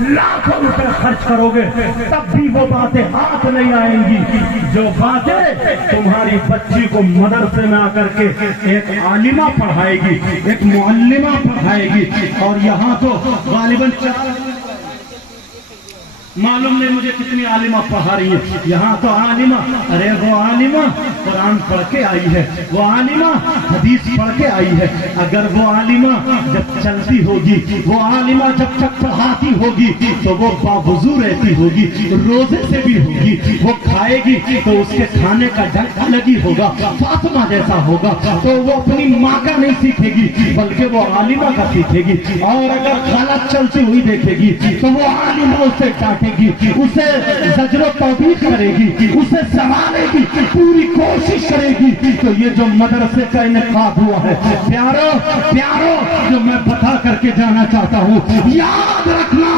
لاکھوں روپے خرچ کرو گے تب بھی وہ باتیں ہاتھ نہیں آئیں گی جو باتیں تمہاری بچی کو مدرسے میں آ کر کے ایک عالمہ پڑھائے گی، ایک معلمہ پڑھائے گی. اور یہاں تو غالباً معلوم نہیں مجھے کتنی عالمہ پڑھا رہی ہے. یہاں تو عالمہ، ارے وہ عالمہ قرآن پڑھ کے آئی ہے، وہ عالمہ حدیث پڑھ کے آئی ہے. اگر وہ عالمہ جب چلتی ہوگی، وہ عالمہ جب تک پڑھاتی ہوگی تو وہ باوضو رہتی ہوگی، روزے سے بھی ہوگی، وہ کھائے گی تو اس کے کھانے کا ڈنگ الگ ہی ہوگا، فاطمہ جیسا ہوگا. تو وہ اپنی ماں کا نہیں سیکھے گی بلکہ وہ عالمہ کا سیکھے گی. اور اگر خالہ چلتی ہوئی دیکھے گی تو وہ عالمہ اسے ڈانٹے گی، اسے زجر و توبیخ کرے گی، اسے سنبھالے گی، پوری کوشش کرے گی. تو یہ جو مدرسے کا انعقاد ہوا ہے پیارو جو میں بتا کر کے جانا چاہتا ہوں، یاد رکھنا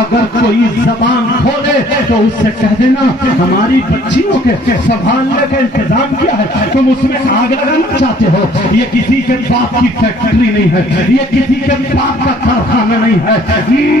اگر کوئی زبان کھولے تو اس سے کہہ دینا ہماری بچیوں کے سنبھالنے کا انتظام کیا ہے، تم اس میں آگ لگانا چاہتے ہو. یہ کسی کے باپ کی فیکٹری نہیں ہے، یہ کسی کے باپ کا کارخانہ نہیں ہے.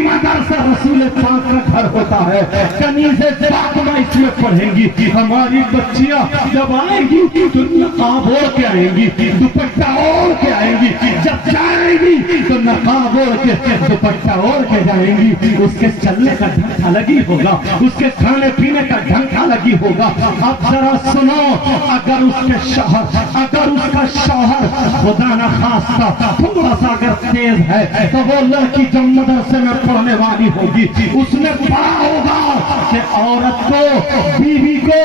مدرسہ رسول پاک کا گھر ہوتا ہے. کنیزیں فاطمہ اس میں پڑھیں گی. ہماری بچیاں جب آئیں گی تو نقاب اوڑھ کے آئیں گی، دوپٹہ اوڑھ کے آئیں گی. جب جائیں گی تو نقاب اوڑھ کے دوپٹہ اوڑھ کے جائیں گی. اس کے چلنے کا ڈھنگ الگ ہی ہوگا، اس کے کھانے پینے کا ڈھنگ الگ ہی ہوگا. اب ذرا سنو، اگر اس کا شوہر خدا نہ خواستہ تھوڑا سا اگر تیز ہے تو وہ لڑکی جو مدرسے میں پڑھنے والی ہوگی اس نے پڑھا होगा कि औरत को, बीवी को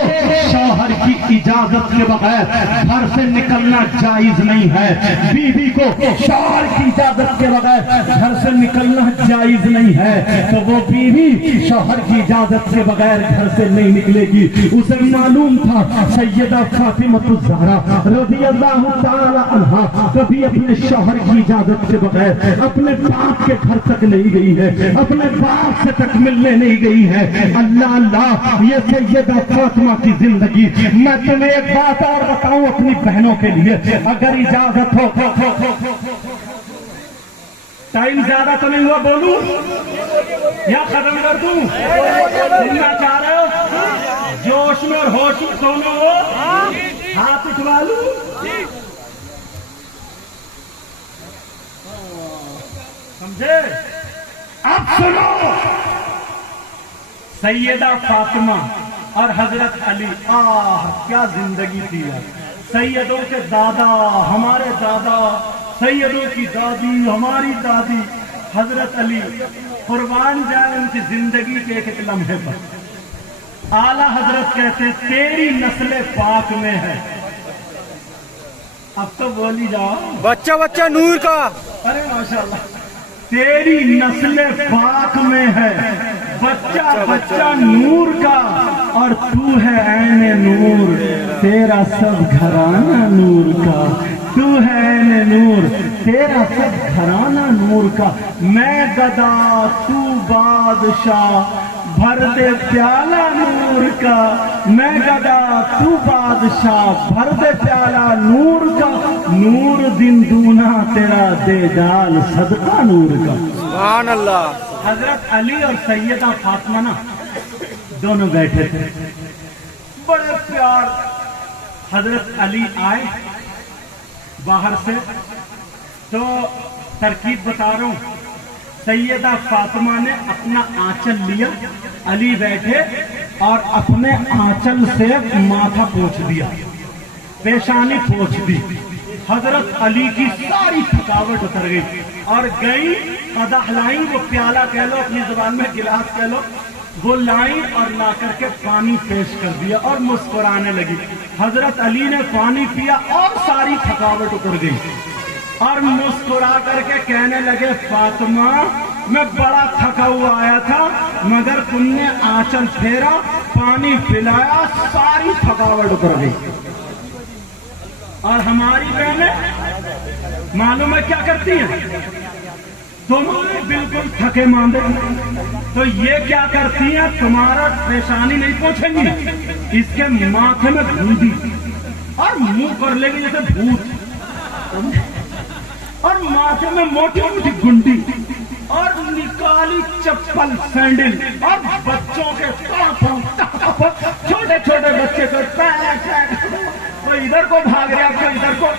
शौहर की इजाजत के बगैर घर से निकलना जायज नहीं है। बीवी को शौहर की इजाजत के बगैर घर से निकलना जायज नहीं है। तो वो बीवी शौहर की इजाजत के बगैर घर से नहीं निकलेगी। उसे मालूम था सैयदा फातिमा ज़हरा रज़ियल्लाहु ताला अन्हा कभी अपने शौहर की इजाजत के बगैर अपने बाप के घर तक नहीं गई है, अपने बाप से तक मिलने नहीं गई है। अल्लाह अल्लाह, ये सैयदा फातिमा की जिंदगी। मैं तुम्हें एक बात और बताऊं अपनी बहनों के लिए, अगर इजाजत हो। टाइम ज्यादा तो नहीं हुआ, बोलूं या खत्म कर दूं? सुनना चाह रहे हो? जोश में और होश में दोनों हो, हाथ उठवा लूं? समझे? अब सुनो, सैयदा फातिमा और हजरत अली, क्या जिंदगी थी यार। सैयदों के दादा, हमारे दादा, सैयदों की दादी, हमारी दादी, हजरत अली, कुर्बान जाए उनकी जिंदगी के एक एक लम्हे पर। आला हजरत कहते तेरी नस्ल पाक में है। अब तो बोली जाओ, बच्चा बच्चा नूर का। अरे माशाल्लाह, तेरी नस्ल पाक में है, बच्चा बच्चा नूर का, और तू है ऐने नूर, तेरा सब घराना नूर का। तू है ऐने नूर, तेरा सब घराना नूर का। मैं गदा तू बादशाह, भर दे प्याला नूर का। मैं गदा तू बादशाह, भर दे प्याला नूर का। नूर दिन दूना तेरा दे डाल सदका नूर का। सुभान अल्लाह। हजरत अली और सैयदा फातिमा ना दोनों बैठे थे, बड़े प्यार। हजरत अली आए बाहर से, तो तरकीब बता रहा हूं। सैयदा फातिमा ने अपना आंचल लिया, अली बैठे और अपने आंचल से माथा पोंछ दिया, पेशानी पोंछ दी। हजरत अली की सारी थकावट उतर गई और गई कदह लाई, वो प्याला कह लो, अपनी जुबान में गिलास कह लो, वो लाई और ला करके पानी पेश कर दिया और मुस्कुराने लगी। हजरत अली ने पानी पिया और सारी थकावट उतर गई और मुस्कुरा करके कहने लगे, फातिमा मैं बड़ा थका हुआ आया था, मगर तुमने आंचल फेरा, पानी पिलाया, सारी थकावट उतर गई। और हमारी बहनें मालूम है क्या करती हैं? तुम्हारे बिल्कुल थके मांदे, तो ये क्या करती हैं? तुम्हारा परेशानी नहीं पहुंचेंगी, इसके माथे में बूंदी और मुंह कर लेगी जैसे भूत, और माथे में मोटी मोटी गुंडी और निकाली चप्पल सैंडल, और बच्चों के छोटे छोटे बच्चे को वो इधर को भाग रहे, आपको इधर को।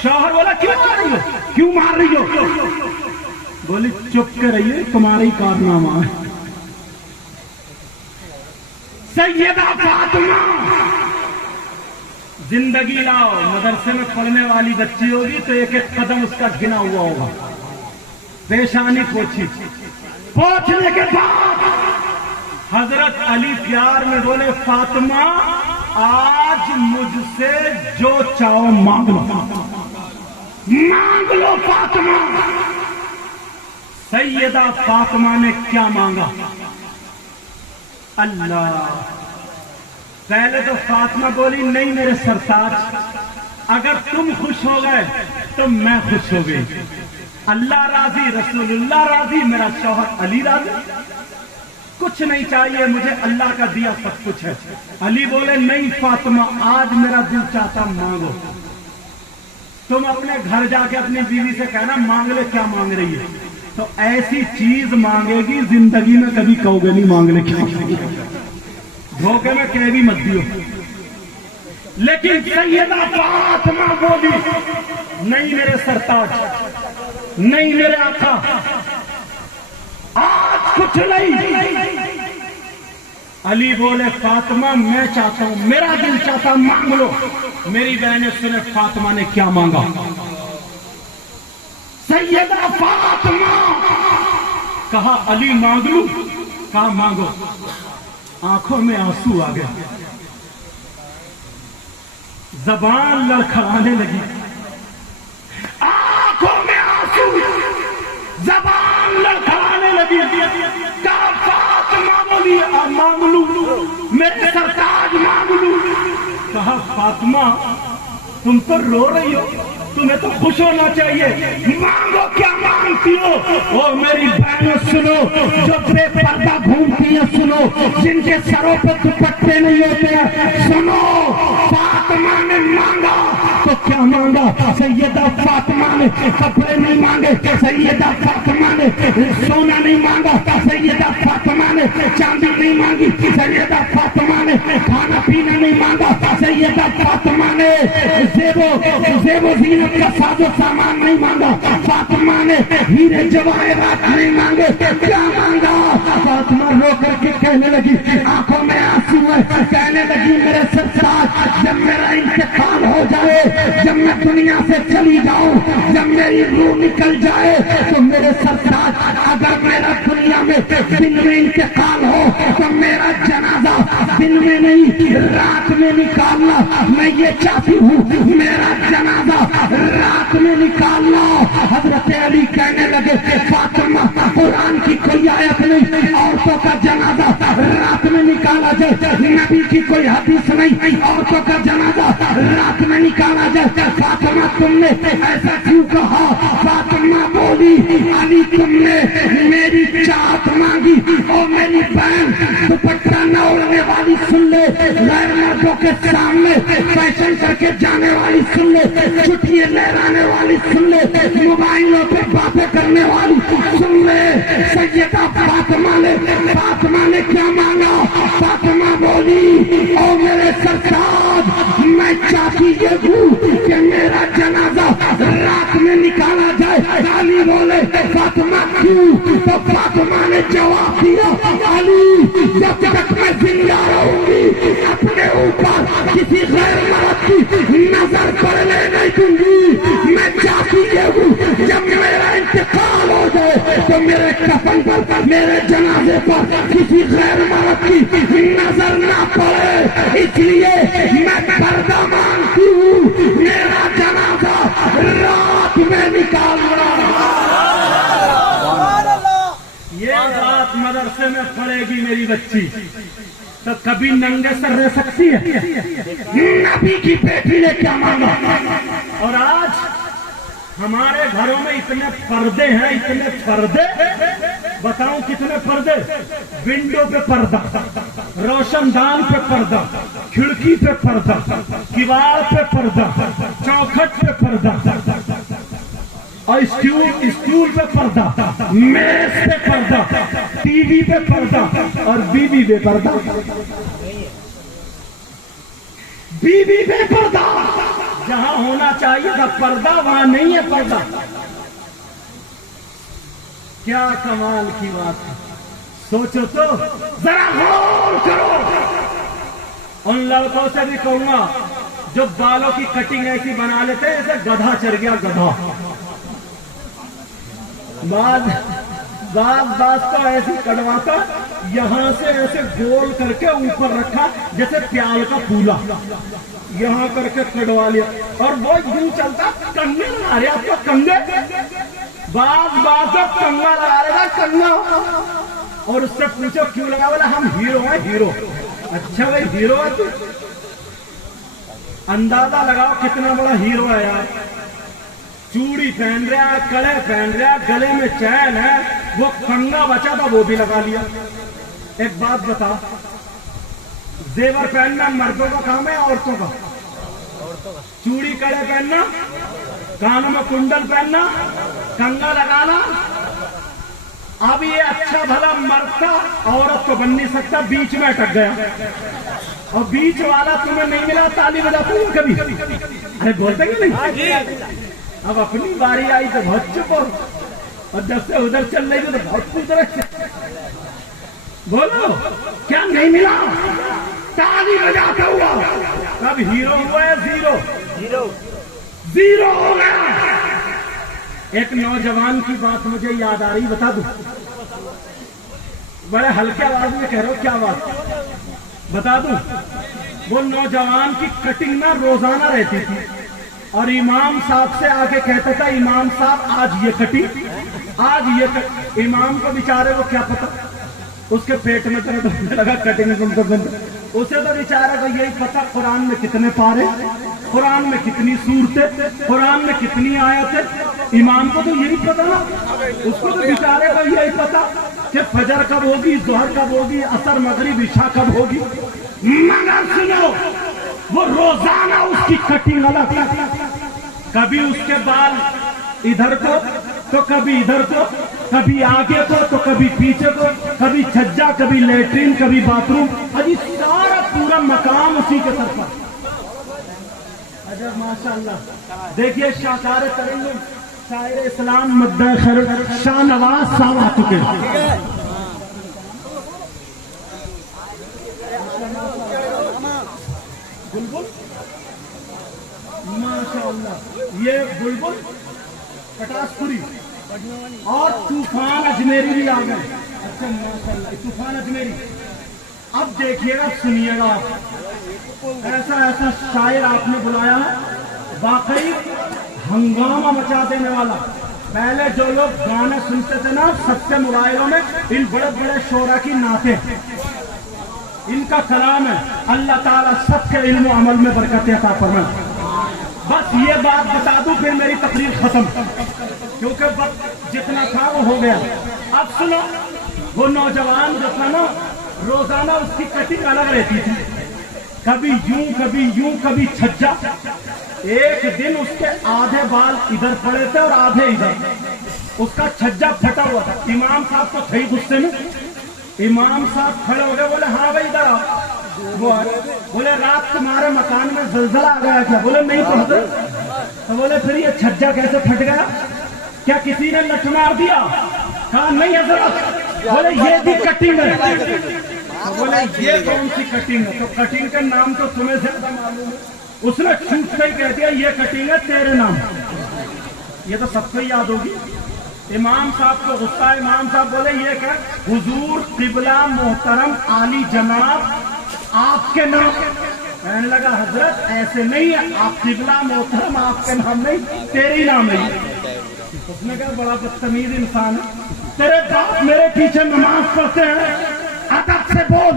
शौहर बोला क्यों मार रही हो, क्यों मार रही हो? बोली चुप के रहिए, तुम्हारा ही कारनामा है। सैयदा फातिमा, जिंदगी लाओ। मदरसे में पढ़ने वाली बच्ची होगी तो एक एक कदम उसका गिना हुआ होगा। पेशानी पोछी, पोछने के बाद हजरत अली प्यार में बोले, फातिमा आज मुझसे जो चाहो मांग लो, मांग लो फातिमा। सैयदा फातिमा ने क्या मांगा? अल्लाह। पहले तो फातिमा बोली, नहीं मेरे सरताज, अगर तुम खुश हो गए तो मैं खुश हो गई। अल्लाह राजी, रसूलुल्लाह राजी, मेरा शौहर अली राजी, कुछ नहीं चाहिए मुझे, अल्लाह का दिया सब कुछ है। अली बोले, नहीं फातिमा, आज मेरा दिल चाहता मांगो। तुम अपने घर जाके अपनी बीवी से कहना, मांग ले, क्या मांग रही है? तो ऐसी चीज मांगेगी जिंदगी में कभी कहोगे नहीं मांग ले क्या। धोखे में कह भी मत दियो। लेकिन सैयदा फातिमा बोली, नहीं मेरे सरताज, नहीं मेरे आका, आज कुछ नहीं। अली बोले, फातिमा मैं चाहता हूं, मेरा दिल चाहता, मांग लो। मेरी बहनें सुने फातिमा ने क्या मांगा। सैयदा फातिमा कहा, अली मांग लूं? कहा मांगो, आंखों में आंसू आ गए, जबान लड़खड़ाने लगी, आंखों में आंसू, जबान लड़खड़ाने लगी। कहा फातिमा बोली, अब मांग लूं, मेरे सरताज मांग लूं। कहा फातिमा तुम तो रो रही हो, तुम्हें तो खुश होना चाहिए, मांगो क्या मांगती हो। ओ मेरी बहनों सुनो, जो बेपर्दा घूमती है सुनो, जिनके सरों पे दुपट्टे नहीं होते हैं सुनो, फातिमा ने मांगा तो क्या मांगा? सैयदा फातिमा ने कपड़े नहीं मांगे, सैयदा फातिमा ने सोना नहीं मांगा, सैयदा फातिमा ने चांदी नहीं मांगी, सैयदा फातिमा ने खाना पीना नहीं मांगा, सैयदा फातिमा ने जेबो जीनत का साजो सामान नहीं मांगा, फातिमा ने हीरे जवाहरात नहीं मांगे। क्या मांगा? फातिमा रो करके कहने लगी, आंखों में आंसू है, कहने लगी मेरे सरताज जब मेरा इंतकाल हो जाए, जब मैं दुनिया से चली जाऊं, जब मेरी रूह निकल जाए, तो मेरे सरताज अगर मेरा दुनिया में दिन में इंतकाल हो तो मेरा जनाजा दिन में नहीं रात में निकालना। मैं ये चाहती हूँ मेरा जनाजा रात में निकालना। हजरत अली कहने लगे, फातिमा कुरान की कोई आयत नहीं औरतों का जनाजा रात में निकाला जाए, नबी की कोई हदीस नहीं औरतों का जनाजा रात में निकाला जाए। फातिमा तुमने ऐसा क्यों कहा? फातिमा बोली, अली तुमने मेरी चाहत मांगी, और मेरी बहन दुपट्टा न ओढ़ने वाली सुन ले, गैर मर्दों के सामने फैशन करके जाने वाली सुन ले, छुट्टियां लहराने वाली सुन ले, मोबाइलों पे बातें करने वाली सुन ले। सैयदा फातिमा ने क्या मांगा? फातिमा बोली, ओ मेरे सरताज मैं चाहती ये हूँ कि मेरा जनाजा रात में निकाला जाए। अली बोले, फातिमा क्यों? तो फातिमा ने जवाब दिया, अली जब तक मैं जिंदा रहूंगी अपने ऊपर किसी गैर मर्द की नजर पड़ने नहीं दूंगी। मैं चाहती ये हूँ जब मेरा इंतकाल हो जाए तो मेरे कफन पर, मेरे जनाजे पर किसी गैर मर्द की नजर ना पड़े, इसलिए मैं पर्दा मांगती हूँ, मेरा जनाजा रात में निकालना। ये बात मदरसे में पढ़ेगी मेरी बच्ची तो कभी नंगे सर रह सकती है? नबी की बेटी ने क्या मांगा? और आज हमारे घरों में इतने पर्दे हैं, इतने पर्दे, बताऊं कितने पर्दे? विंडो पे पर्दा, रोशनदान पे पर्दा, खिड़की पे पर्दा, किवाड़ पे पर्दा, चौखट पे पर्दा, और स्टूल पे पर्दा, मेज पे पर्दा, टीवी पे पर्दा, और बीवी पे पर्दा, बीवी पे पर्दा। जहां होना चाहिए था पर्दा वहां नहीं है पर्दा। क्या कमाल की बात है, सोचो तो, जरा गौर करो। उन लड़कों से भी कहूंगा जो बालों की कटिंग ऐसी बना लेते हैं जैसे गधा चढ़ गया गधा। बात तो ऐसी कटवाता, यहां से ऐसे गोल करके ऊपर रखा जैसे प्याल का फूला, यहां करके कटवा लिया, और वो यूं चलता, कंगे लगा रहे आपको, कंगे बात कंगा लगा रहेगा, कंगा। और उससे पूछो क्यों लगा? बोला हम हीरो हैं, हीरो। अच्छा भाई हीरो है तू, अंदाजा लगाओ कितना बड़ा हीरो है यार। चूड़ी पहन रहा है, कड़े पहन रहा है, गले में चैन है, वो कंगा बचा था वो भी लगा लिया। एक बात बता, जेवर पहनना मर्दों का काम है औरतों का? चूड़ी कड़े पहनना, कानों में कुंडल पहनना, कंगा लगाना। अब ये अच्छा भला मर्द था, औरत को बन नहीं सकता, बीच में अटक गया, और बीच वाला तुम्हें नहीं मिला, ताली बजाते हो कभी? अरे बोलते कि नहीं? अब अपनी बारी आई तो बहुत चुप हो, और जब से उधर चल रही तो बहुत पूछ रहे, बोलो क्या नहीं मिला? ताली बजाता हुआ कब हीरो हुआ है? जीरो हो गया। एक नौजवान की बात मुझे याद आ रही, बता दूं। بڑے ہلکے آواز میں کہہ رہا ہوں، کیا بات بتا دوں؟ وہ نوجوان کی کٹنگ نہ روزانہ رہتی تھی اور امام صاحب سے آ کے کہتا تھا امام صاحب آج یہ کٹنگ، آج یہ امام کو بیچارے کو کیا پتا، اس کے پیٹ میں درد ہونے لگا کٹنگ اسے تو بیچارہ کو یہی پتا قرآن میں کتنے پارے، قرآن میں کتنی صورتیں، قرآن میں کتنی آیتیں، امام کو تو یہی پتا نا، اس کو تو بیچارے کو یہی پتا کہ فجر کب ہوگی، ظہر کب ہوگی، عصر مغرب عشاء کب ہوگی۔ مگر سنو، وہ روزانہ اس کی کٹنگ الگ، کبھی اس کے بال ادھر کو تو کبھی ادھر کو، کبھی آگے کو تو کبھی پیچھے کو، کبھی چھجا، کبھی لیٹرین، کبھی باتھ روم، ابھی سارا پورا مقام اسی کے سر پر۔ ماشاء اللہ دیکھیے شاہکار ترنم شاعر اسلام مدعا خیر شاہ نواز صاحب آ چکے ہیں۔ بلبل ماشاء اللہ، یہ بلبل پٹاس پوری اور طوفان اجمیری بھی آ گئے۔ اچھا ماشاء اللہ، طوفان اجمیری۔ اب دیکھیے گا، سنیے گا، ایسا ایسا شاعر آپ نے بلایا واقعی ہنگامہ مچا دینے والا۔ پہلے جو لوگ گانے سنتے تھے نا سب کے موبائلوں میں ان بڑے بڑے شعراء کی نعتیں، ان کا کلام ہے، اللہ تعالیٰ سب کے علم و عمل میں برکت عطا فرمائے۔ بس یہ بات بتا دوں پھر میری تقریر ختم، کیونکہ وقت جتنا تھا وہ ہو گیا۔ اب سنو، وہ نوجوان جو تھا نا روزانہ اس کی کٹنگ الگ رہتی تھی، کبھی یوں کبھی یوں کبھی چھجا۔ ایک دن اس کے آدھے بال ادھر پڑے تھے اور آدھے ادھر، اس کا چھجا پھٹا ہوا تھا۔ امام صاحب تو تھے ہی غصے میں، امام صاحب کھڑے ہو گئے، بولے ہاں بھائی ادھر آؤ۔ وہ بولے رات تمہارے مکان میں زلزلہ آ گیا کیا؟ بولے نہیں تو حضرت۔ تو بولے پھر یہ چھجا کیسے پھٹ گیا؟ کیا کسی نے لٹ مار دیا؟ کہا نہیں حضرت۔ بولے یہ بھی کٹنگ ہے۔ بولے یہ کون سی کٹنگ ہے؟ تو کٹنگ کا نام تو تمہیں زیادہ معلوم ہے۔ اس نے چھوٹ سے ہی کہہ دیا یہ کٹنگ ہے تیرے نام، یہ تو سب کو یاد ہوگی۔ امام صاحب کو غصہ، امام صاحب بولے یہ کہ حضور قبلہ محترم عالی جناب آپ کے نام۔ کہنے لگا حضرت ایسے نہیں ہے، آپ قبلہ محترم آپ کے نام نہیں، تیرے نام ہے۔ اس نے کہا بڑا بدتمیز انسان ہے، تیرے باپ میرے پیچھے نماز پڑھتے ہیں، ادب سے بول۔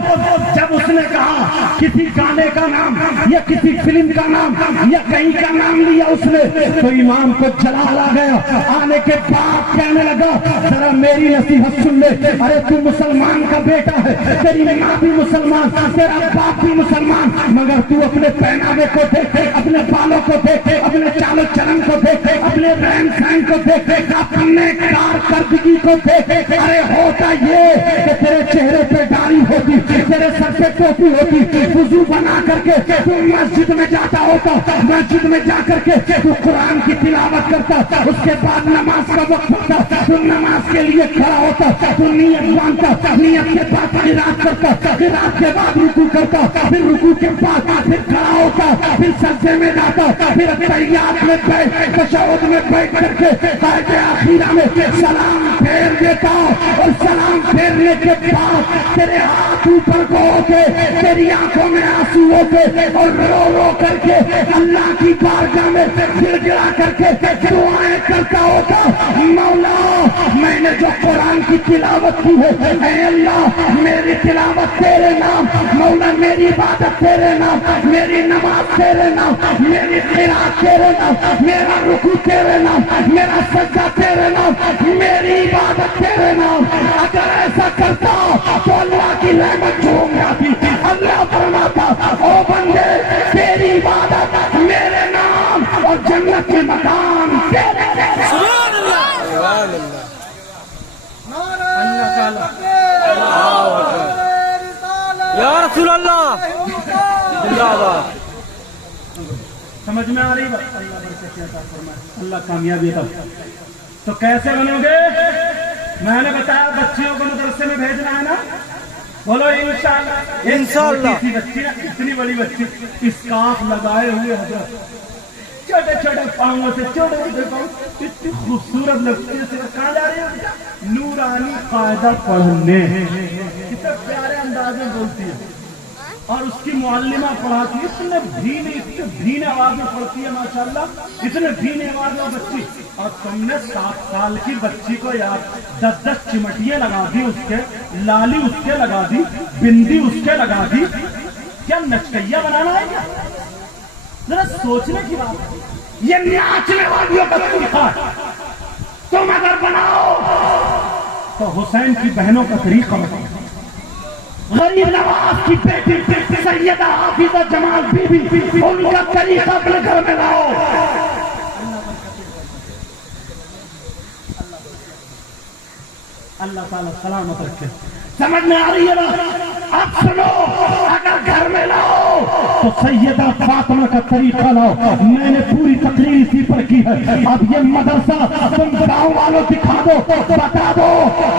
جب اس نے کہا کسی گانے کا نام یا کسی فلم کا نام یا کہیں کا نام لیا اس نے، تو امام کو جلال آ گیا۔ آنے کے بعد کہنے لگا ذرا میری نصیحت سن لے، ارے تو مسلمان کا بیٹا ہے، تیری ماں بھی مسلمان، تیرا باپ بھی مسلمان، مگر تو اپنے پہناوے کو دیکھے، اپنے بالوں کو دیکھے، اپنے چال و چلن کو دیکھے، اپنے رہن سہن کو دیکھے، اپنے کارکردگی کو دیکھے۔ ارے ہوتا یہ کہ تیرے چہرے پہ داڑھی ہوتی، تیرے سر پہ ٹوپی ہوتی، وضو بنا کر کے تو مسجد میں جاتا ہوتا، مسجد میں جا کر کے تو قرآن کی تلاوت کرتا، اس کے بعد نماز کا وقت ہوتا تو نماز کے لیے کھڑا ہوتا، تو نیت باندھتا، نیت کے بعد قرات کرتا، قرات کے بعد رکوع کرتا، پھر رکوع کے بعد پھر کھڑا ہوتا، پھر سجدے میں جاتا، پھر تحیات میں بیٹھ تشہد میں بیٹھ کر کے آیت اخیرہ میں سلام پھیر دیتا، اور سلام پھیرنے کے بعد تیرے ہاتھ اوپر کو ہوتے، تیری آنکھوں میں آنسو ہوتے، اور رو رو کر کے اللہ کی بارگاہ میں گر گرا کر کے دعائیں کرتا ہوتا، مولا میں نے جو قرآن کی تلاوت کی ہے، اے اللہ میری تلاوت تیرے نام، مولا میری عبادت تیرے نام، میری نماز تیرے نام، میری قرات تیرے نام، میرا رکوع تیرے نام، میرا سجدہ تیرے نام، میری عبادت تیرے نام۔ اگر ایسا کرتا تو اللہ کی رحمت جھوم جاتی۔ اللہ فرماتا او بندے تیری عبادت میرے نام اور جنت کے مقام تیرے نام۔ سبحان اللہ، سبحان اللہ، یا رسول اللہ، سمجھ میں آ رہی بات؟ اللہ کامیابی عطا۔ تو کیسے بنو گے؟ میں نے بتایا بچیوں کو مدرسے میں بھیجنا ہے نا، بولو انشاءاللہ۔ انشاءاللہ۔ بچی اتنی بڑی بچی اسکارف لگائے ہوئے حضرت، چھوٹے چھوٹے پاؤں سے، چھوٹے چھوٹے پاؤں، اتنی خوبصورت لگتی ہے۔ کہاں جا رہی ہے؟ نورانی قاعدہ پڑھنے۔ इतने प्यारे अंदाज में बोलती है और उसकी मुअल्लिमा पढ़ाती है, इतने धीने आवाज में पढ़ती है माशाल्लाह, इतने धीने आवाज में बच्ची। और तुमने 7 साल की बच्ची को यार 10-10 चिमटियां लगा दी, उसके लाली उसके लगा दी, बिंदी उसके लगा दी, क्या नचकैया बनाना है क्या? जरा सोचने की बात है। ये नाचने वालियों का तरीका है। तुम अगर बनाओ तो हुसैन की बहनों का तरीका बताओ, गरीब नवाज की बेटी सैयदा हाफिजा जमाल बीबी, उनका तरीका अपने घर में लाओ। अल्लाह ताला सलामत रखे। समझ में आ रही है ना? अब सुनो, अगर घर में लाओ तो सैयदा फातिमा का तरीका लाओ। मैंने पूरी तकरीर इसी पर की है। अब ये मदरसा तुम गाँव वालों दिखा दो, बता दो,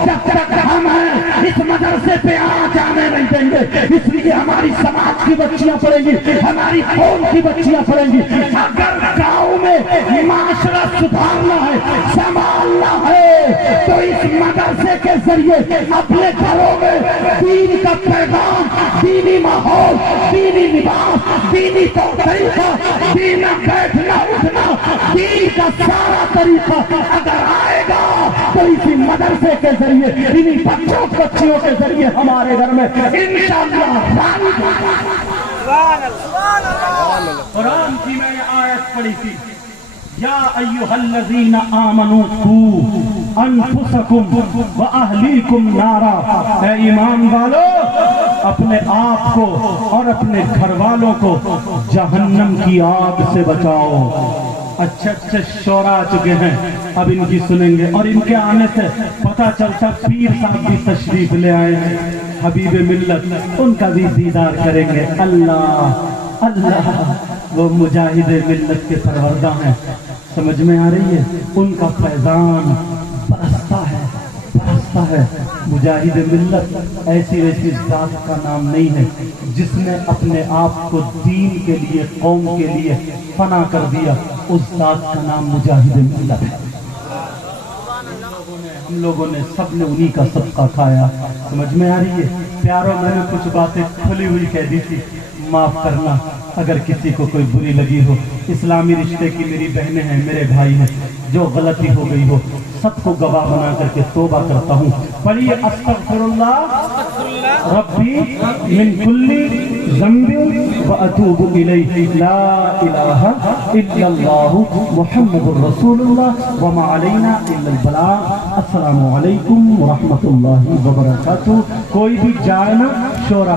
जब तक हम हैं इस मदरसे पे जाने नहीं देंगे। इसलिए हमारी समाज की बच्चियां पढ़ेंगी, हमारी कौम की बच्चियां पढ़ेंगी। अगर गाँव में माशरा सुधारना है, संभालना है, तो इस मदरसे के जरिए अपने घरों में दीन का पैगाम, दीनी माहौल, दीनी लिबास, दीनी तरीका, दीना बैठना उठना, दीन का सारा तरीका अगर आएगा तो इसी मदरसे के जरिए, इन्हीं बच्चियों के जरिए हमारे घर में इंशाअल्लाह। कुरान की मैंने आयत पढ़ी थी, या अय्युहल्लज़ीना आमनू कू अनफुसकुम व अहलीकुम नारा। ऐ ईमान वालों, अपने आप को और अपने घर वालों को जहन्नम की आग से बचाओ। अच्छे अच्छे शोरा आ चुके हैं, अब इनकी सुनेंगे। और इनके आने से पता चलता पीर साहब भी तशरीफ ले आए हैं, हबीबे मिल्लत, उनका भी दीदार करेंगे। अल्लाह अल्लाह, वो मुजाहिद मिल्लत के परवरदा हैं। समझ में आ रही है? उनका फैजान बरसता है, बरसता है। मुजाहिद मिल्लत ऐसी वैसी जात का नाम नहीं है, जिसने अपने आप को दीन के लिए, कौम के लिए फना कर दिया, उस जात का नाम मुजाहिद मिल्लत है। हम लोगों ने सबने उन्हीं का सबका खाया। समझ में आ रही है? प्यारों, मैंने कुछ बातें खुली हुई कह दी थी, माफ करना अगर किसी को कोई बुरी लगी हो। इस्लामी रिश्ते की मेरी बहनें हैं, मेरे भाई हैं, जो गलती हो गई हो सबको गवाह बना करके तौबा करता हूँ। पढ़िए अस्तगफिरुल्लाह रब्बी मिन कुल्ली ज़ंबिन व अतूबु इलैहि, ला इलाहा इल्लल्लाहु मुहम्मदुर रसूलुल्लाह व मा अलैना इल्लल बलाग। अस्सलामु अलैकुम व रहमतुल्लाहि व बरकातुहू। कोई भी जाए ना शोरा